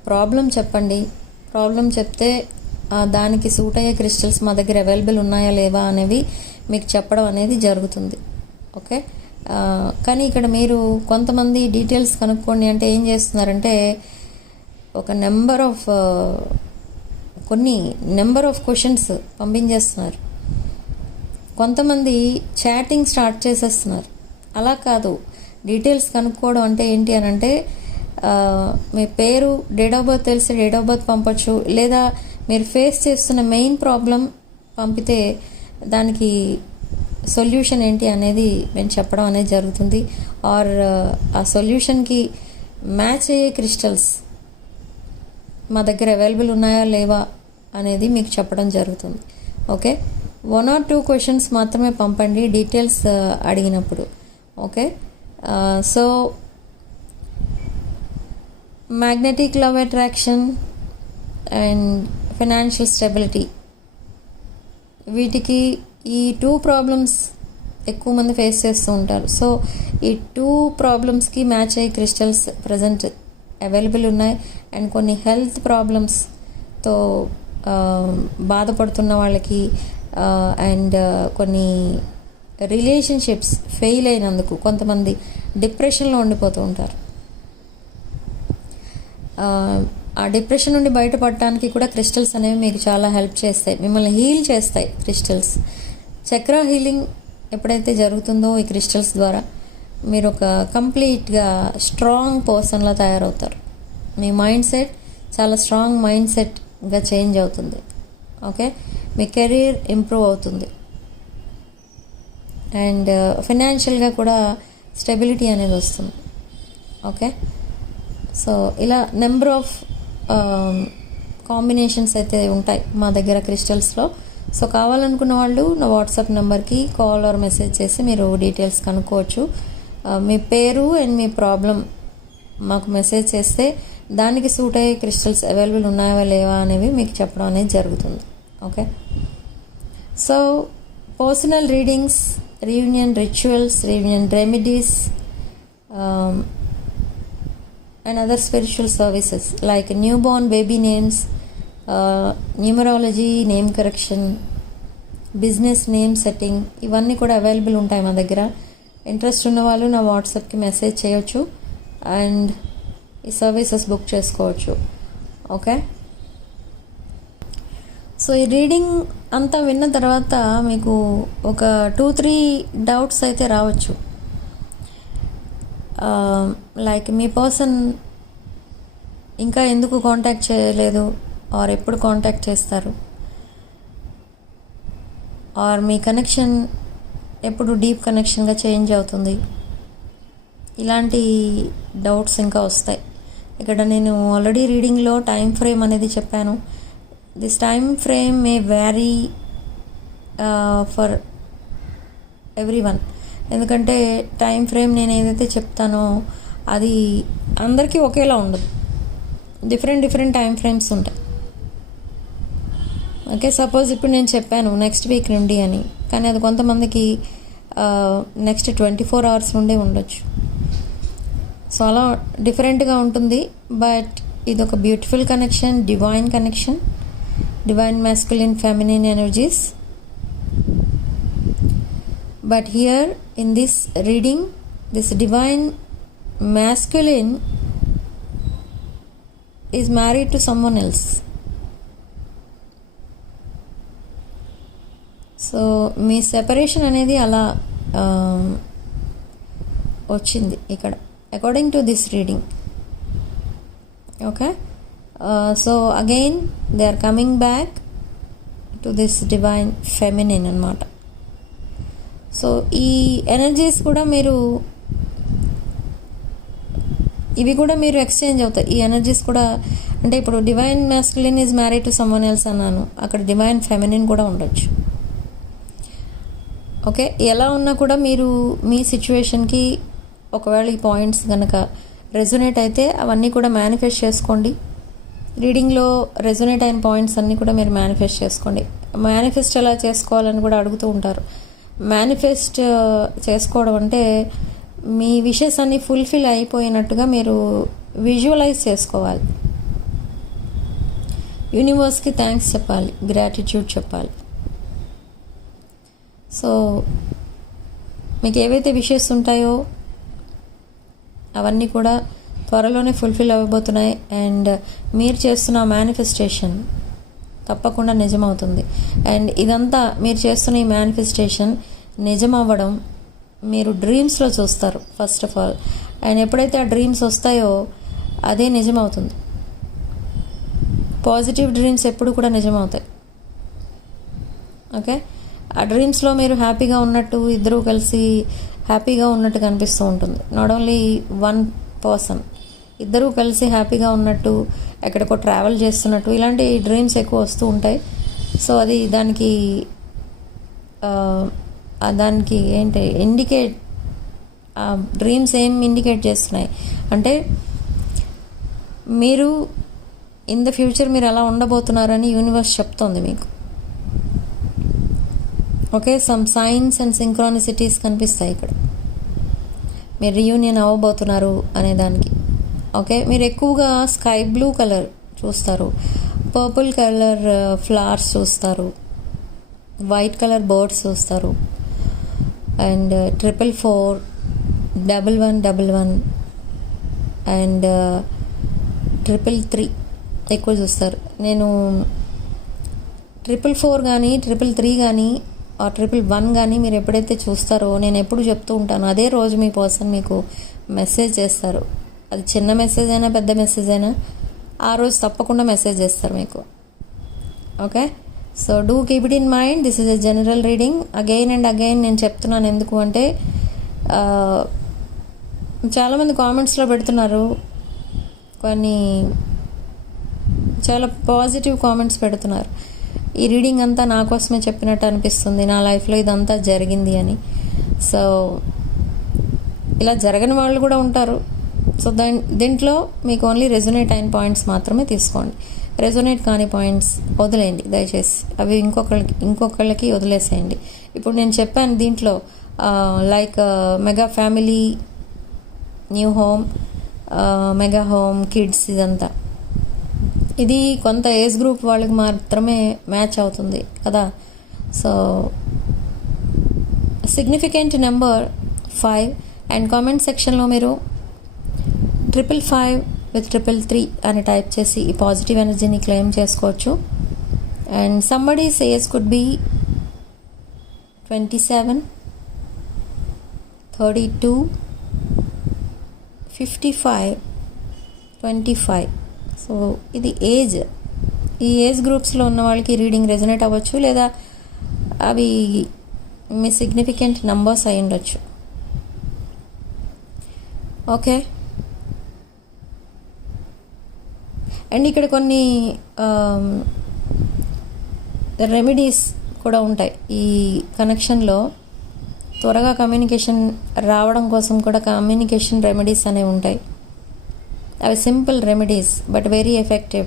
ప్రాబ్లం చెప్పండి. ప్రాబ్లం చెప్తే దానికి సూట్ అయ్యే క్రిస్టల్స్ మా దగ్గర అవైలబుల్ ఉన్నాయా లేవా అనేవి మీకు చెప్పడం అనేది జరుగుతుంది. ఓకే. కానీ ఇక్కడ మీరు కొంతమంది డీటెయిల్స్ కనుక్కోండి అంటే ఏం చేస్తున్నారంటే, ఒక నెంబర్ ఆఫ్ క్వశ్చన్స్ పంపించేస్తున్నారు. కొంతమంది చాటింగ్ స్టార్ట్ చేసేస్తున్నారు. అలా కాదు, డీటెయిల్స్ కనుక్కోవడం అంటే ఏంటి అని అంటే, మీ పేరు, డేట్ ఆఫ్ బర్త్ తెలిసి డేట్ ఆఫ్ బర్త్ పంపొచ్చు, లేదా మీరు ఫేస్ చేస్తున్న మెయిన్ ప్రాబ్లం పంపితే దానికి సొల్యూషన్ ఏంటి అనేది మేము చెప్పడం అనేది జరుగుతుంది. ఆర్ ఆ సొల్యూషన్కి మ్యాచ్ అయ్యే క్రిస్టల్స్ మా దగ్గర అవైలబుల్ ఉన్నాయా లేవా అనేది మీకు చెప్పడం జరుగుతుంది. ఓకే. 1 or 2 క్వశ్చన్స్ మాత్రమే పంపండి డీటెయిల్స్ అడిగినప్పుడు. Okay. So magnetic love attraction and financial stability, వీటికి ఈ 2 ప్రాబ్లమ్స్ ఎక్కువ మంది ఫేస్ చేస్తూ ఉంటారు. సో ఈ 2 ప్రాబ్లమ్స్కి మ్యాచ్ అయ్యే క్రిస్టల్స్ ప్రజెంట్ అవైలబుల్ ఉన్నాయి. అండ్ కొన్ని హెల్త్ ప్రాబ్లమ్స్తో బాధపడుతున్న వాళ్ళకి అండ్ కొన్ని రిలేషన్షిప్స్ ఫెయిల్ అయినందుకు కొంతమంది డిప్రెషన్లో ఉండిపోతూ ఉంటారు. ఆ డిప్రెషన్ నుండి బయటపడటానికి కూడా క్రిస్టల్స్ అనేవి మీకు చాలా హెల్ప్ చేస్తాయి, మిమ్మల్ని హీల్ చేస్తాయి క్రిస్టల్స్. చక్ర హీలింగ్ ఎప్పుడైతే జరుగుతుందో ఈ క్రిస్టల్స్ ద్వారా మీరు ఒక కంప్లీట్గా స్ట్రాంగ్ పర్సన్లా తయారవుతారు. మీ మైండ్ సెట్ చాలా స్ట్రాంగ్ మైండ్ సెట్గా చేంజ్ అవుతుంది. ఓకే. మీ కెరీర్ ఇంప్రూవ్ అవుతుంది. అండ్ ఫైనాన్షియల్గా కూడా స్టెబిలిటీ అనేది వస్తుంది. ఓకే. సో ఇలా నెంబర్ ఆఫ్ కాంబినేషన్స్ అయితే ఉంటాయి మా దగ్గర క్రిస్టల్స్లో. సో కావాలనుకున్న వాళ్ళు నా వాట్సాప్ నెంబర్కి కాల్ ఆర్ మెసేజ్ చేసి మీరు డీటెయిల్స్ కనుక్కోవచ్చు. మీ పేరు అండ్ మీ ప్రాబ్లం మాకు మెసేజ్ చేస్తే దానికి సూట్ అయ్యే క్రిస్టల్స్ అవైలబుల్ ఉన్నాయా లేవా అనేవి మీకు చెప్పడం అనేది జరుగుతుంది. Okay, so personal readings, reunion rituals, reunion remedies and other spiritual services like newborn baby names, numerology, name correction, business name setting, ఇవన్నీ కూడా అవైలబుల్ ఉంటాయి మా దగ్గర. ఇంట్రెస్ట్ ఉన్న వాళ్ళు నా వాట్సాప్కి మెసేజ్ చేయొచ్చు అండ్ ఈ సర్వీసెస్ బుక్ చేసుకోవచ్చు. ఓకే, సో ఈ రీడింగ్ అంతా విన్న తర్వాత మీకు ఒక 2-3 డౌట్స్ అయితే రావచ్చు. లైక్ మీ పర్సన్ ఇంకా ఎందుకు కాంటాక్ట్ చేయలేదు, ఆర్ ఎప్పుడు కాంటాక్ట్ చేస్తారు, ఆర్ మీ కనెక్షన్ ఎప్పుడు డీప్ కనెక్షన్గా చేంజ్ అవుతుంది, ఇలాంటి డౌట్స్ ఇంకా వస్తాయి. ఇక్కడ నేను ఆల్రెడీ రీడింగ్లో టైం ఫ్రేమ్ అనేది చెప్పాను. This time frame may vary for everyone. ఎందుకంటే టైం ఫ్రేమ్ నేను ఏదైతే చెప్తానో అది అందరికీ ఒకేలా ఉండదు, డిఫరెంట్ టైం ఫ్రేమ్స్ ఉంటాయి. ఓకే, సపోజ్ ఇప్పుడు నేను చెప్పాను నెక్స్ట్ వీక్ నుండి అని, కానీ అది కొంతమందికి నెక్స్ట్ 24 hours నుండే ఉండొచ్చు. సో అలా డిఫరెంట్గా ఉంటుంది. బట్ ఇది ఒక beautiful connection, divine connection, divine masculine feminine energies. But here in this reading, this divine masculine is married to someone else. So మీ సెపరేషన్ అనేది అలా వచ్చింది ఇక్కడ according to this reading. Okay, so again they are coming back to this divine feminine అన్నమాట. సో ఈ energies కూడా ఇవి కూడా మీరు ఎక్స్చేంజ్ అవుతాయి. ఈ ఎనర్జీస్ కూడా అంటే ఇప్పుడు divine masculine is married to someone else అన్నాను, అక్కడ డివైన్ ఫెమినిన్ కూడా ఉండొచ్చు. ఓకే, ఎలా ఉన్నా కూడా మీరు మీ సిచ్యువేషన్కి ఒకవేళ ఈ పాయింట్స్ కనుక రెజొనేట్ అయితే అవన్నీ కూడా మేనిఫెస్ట్ చేసుకోండి. రీడింగ్లో రెజొనేట్ అయిన పాయింట్స్ అన్నీ కూడా మీరు మేనిఫెస్ట్ చేసుకోండి. మేనిఫెస్ట్ ఎలా చేసుకోవాలని కూడా అడుగుతూ ఉంటారు. మేనిఫెస్ట్ చేసుకోవడం అంటే మీ విషెస్ అన్నీ ఫుల్ఫిల్ అయిపోయినట్టుగా మీరు విజువలైజ్ చేసుకోవాలి. యూనివర్స్కి థ్యాంక్స్ చెప్పాలి, గ్రాటిట్యూడ్ చెప్పాలి. సో మీకు ఏవైతే విషెస్ ఉంటాయో అవన్నీ కూడా త్వరలోనే ఫుల్ఫిల్ అవ్వబోతున్నాయి. అండ్ మీరు చేస్తున్న మేనిఫెస్టేషన్ తప్పకుండా నిజమవుతుంది. అండ్ ఇదంతా మీరు చేస్తున్న ఈ మేనిఫెస్టేషన్ నిజమవ్వడం మీరు డ్రీమ్స్లో చూస్తారు ఫస్ట్ ఆఫ్ ఆల్. అండ్ ఎప్పుడైతే ఆ డ్రీమ్స్ వస్తాయో అదే నిజమవుతుంది. పాజిటివ్ డ్రీమ్స్ ఎప్పుడు కూడా నిజమవుతాయి. ఓకే, ఆ డ్రీమ్స్లో మీరు హ్యాపీగా ఉన్నట్టు, ఇద్దరూ కలిసి హ్యాపీగా ఉన్నట్టు కనిపిస్తూ ఉంటుంది. నాట్ ఓన్లీ వన్ పర్సన్, ఇద్దరూ కలిసి హ్యాపీగా ఉన్నట్టు, ఎక్కడికో ట్రావెల్ చేస్తున్నట్టు, ఇలాంటి డ్రీమ్స్ ఎక్కువ వస్తూ ఉంటాయి. సో అది దానికి ఏంటి ఇండికేట్, డ్రీమ్స్ ఏం ఇండికేట్ చేస్తున్నాయి అంటే మీరు ఇన్ ద ఫ్యూచర్ మీరు ఎలా ఉండబోతున్నారని యూనివర్స్ చెప్తోంది మీకు. ఓకే, సమ్ సైన్స్ అండ్ సింక్రానిసిటీస్ కనిపిస్తాయి ఇక్కడ. మీరు రీయూనియన్ అవ్వబోతున్నారు అనేదానికి. ఓకే, మీరు ఎక్కువగా స్కై బ్లూ కలర్ చూస్తారు, పర్పుల్ కలర్ ఫ్లవర్స్ చూస్తారు, వైట్ కలర్ బర్డ్స్ చూస్తారు, అండ్ 444, 1111 అండ్ 333 ఎక్కువ చూస్తారు. నేను 444 కానీ 333 కానీ 111 కానీ మీరు ఎప్పుడైతే చూస్తారో నేను ఎప్పుడు చెప్తూ ఉంటాను, అదే రోజు మీ పర్సన్ మీకు మెసేజ్ చేస్తారు. అది చిన్న మెసేజ్ అయినా పెద్ద మెసేజ్ అయినా ఆ రోజు తప్పకుండా మెసేజ్ చేస్తారు మీకు. Okay, so do keep it in mind. This is a general reading. Again and again నేను చెప్తున్నాను ఎందుకు అంటే చాలామంది కామెంట్స్లో పెడుతున్నారు, కొన్ని చాలా పాజిటివ్ కామెంట్స్ పెడుతున్నారు. ఈ రీడింగ్ అంతా నా కోసమే చెప్పినట్టు అనిపిస్తుంది, నా లైఫ్లో ఇదంతా జరిగింది అని. సో ఇలా జరగని వాళ్ళు కూడా ఉంటారు. సో దీంట్లో మీకు ఓన్లీ రెజొనేట్ అయిన పాయింట్స్ మాత్రమే తీసుకోండి. రెజొనేట్ కాని పాయింట్స్ వదిలేయండి దయచేసి, అవి ఇంకొకళ్ళకి వదిలేసేయండి. ఇప్పుడు నేను చెప్పాను దీంట్లో like mega family, new home, mega home, kids, ఇదంతా ఇది కొంత ఏజ్ గ్రూప్ వాళ్ళకి మాత్రమే మ్యాచ్ అవుతుంది కదా. So significant number 5 and comment సెక్షన్లో మీరు 555 with 333 అని టైప్ చేసి ఈ పాజిటివ్ ఎనర్జీని క్లెయిమ్ చేసుకోవచ్చు. And somebody's age could be 27, 32, 55, 25. So ఇది ఏజ్, ఈ ఏజ్ గ్రూప్స్లో ఉన్న వాళ్ళకి రీడింగ్ రెజొనేట్ అవ్వచ్చు, లేదా అవి మీ సిగ్నిఫికెంట్ నంబర్స్ అయి ఉండొచ్చు. ఓకే, అండ్ ఇక్కడ కొన్ని రెమెడీస్ కూడా ఉంటాయి ఈ కనెక్షన్లో. త్వరగా కమ్యూనికేషన్ రావడం కోసం కూడా కమ్యూనికేషన్ రెమెడీస్ అనేవి ఉంటాయి. అవి simple remedies but very effective.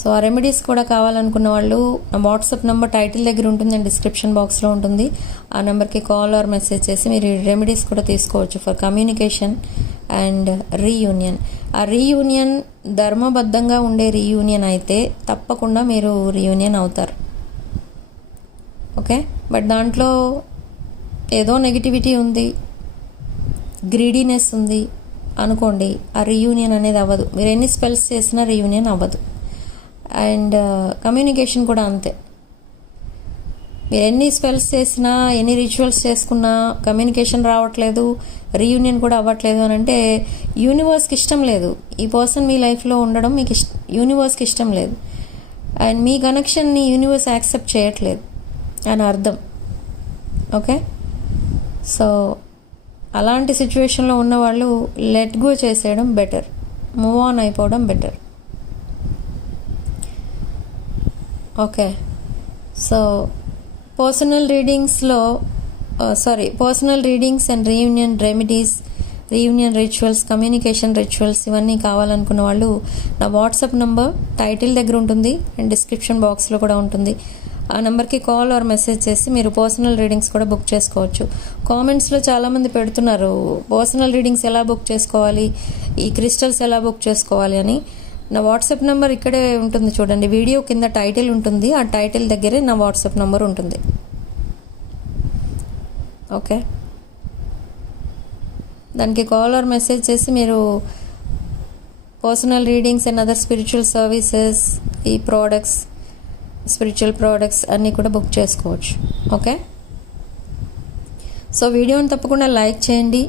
So ఆ రెమెడీస్ కూడా కావాలనుకున్న వాళ్ళు నా వాట్సాప్ నెంబర్ టైటిల్ దగ్గర ఉంటుంది అండ్ డిస్క్రిప్షన్ బాక్స్లో ఉంటుంది. ఆ నెంబర్కి కాల్ ఆర్ మెసేజ్ చేసి మీరు ఈ రెమెడీస్ కూడా తీసుకోవచ్చు ఫర్ కమ్యూనికేషన్ అండ్ రీయూనియన్. ఆ రీయూనియన్ ధర్మబద్ధంగా ఉండే రీయూనియన్ అయితే తప్పకుండా మీరు రీయూనియన్ అవుతారు. ఓకే, బట్ దాంట్లో ఏదో నెగిటివిటీ ఉంది, గ్రీడీనెస్ ఉంది అనుకోండి, ఆ రీయూనియన్ అనేది అవ్వదు. మీరు ఎన్ని స్పెల్స్ చేసినా రీయూనియన్ అవ్వదు. అండ్ కమ్యూనికేషన్ కూడా అంతే. మీరు ఎన్ని స్పెల్స్ చేసినా, ఎన్ని రిచువల్స్ చేసుకున్నా కమ్యూనికేషన్ రావట్లేదు, రీయూనియన్ కూడా అవ్వట్లేదు అని అంటే యూనివర్స్కి ఇష్టం లేదు. ఈ పర్సన్ మీ లైఫ్లో ఉండడం మీకు యూనివర్స్కి ఇష్టం లేదు. అండ్ మీ కనెక్షన్ని యూనివర్స్ యాక్సెప్ట్ చేయట్లేదు అని అర్థం. ఓకే, సో అలాంటి సిచ్యువేషన్లో ఉన్నవాళ్ళు లెట్ గో చేసేయడం బెటర్, మూవ్ ఆన్ అయిపోవడం better. Okay, so personal readings and reunion remedies, reunion rituals, communication rituals ఇవన్నీ కావాలనుకున్న వాళ్ళు నా వాట్సాప్ నంబర్ టైటిల్ దగ్గర ఉంటుంది అండ్ డిస్క్రిప్షన్ బాక్స్లో కూడా ఉంటుంది. ఆ నెంబర్కి కాల్ ఆర్ మెసేజ్ చేసి మీరు పర్సనల్ రీడింగ్స్ కూడా బుక్ చేసుకోవచ్చు. కామెంట్స్లో చాలామంది పెడుతున్నారు పర్సనల్ రీడింగ్స్ ఎలా బుక్ చేసుకోవాలి, ఈ క్రిస్టల్స్ ఎలా బుక్ చేసుకోవాలి అని. నా వాట్సాప్ నెంబర్ ఇక్కడే ఉంటుంది చూడండి, వీడియో కింద టైటిల్ ఉంటుంది, ఆ టైటిల్ దగ్గరే నా వాట్సాప్ నెంబర్ ఉంటుంది. ఓకే, దానికి కాల్ ఆర్ మెసేజ్ చేసి మీరు personal readings and other spiritual services, ఈ ప్రోడక్ట్స్, స్పిరిచువల్ ప్రోడక్ట్స్ అన్నీ కూడా బుక్ చేసుకోవచ్చు. ఓకే, సో వీడియోని తప్పకుండా లైక్ చేయండి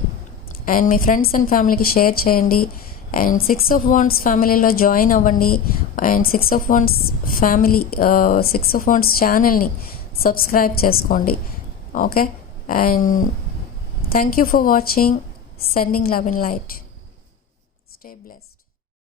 అండ్ మీ ఫ్రెండ్స్ అండ్ ఫ్యామిలీకి షేర్ చేయండి. అండ్ 6 of Wands ఫ్యామిలీలో జాయిన్ అవ్వండి. And 6 of Wands family 6 of Wands ఛానల్ని సబ్స్క్రైబ్ చేసుకోండి. Okay, and thank you for watching. Sending love and light. Stay blessed.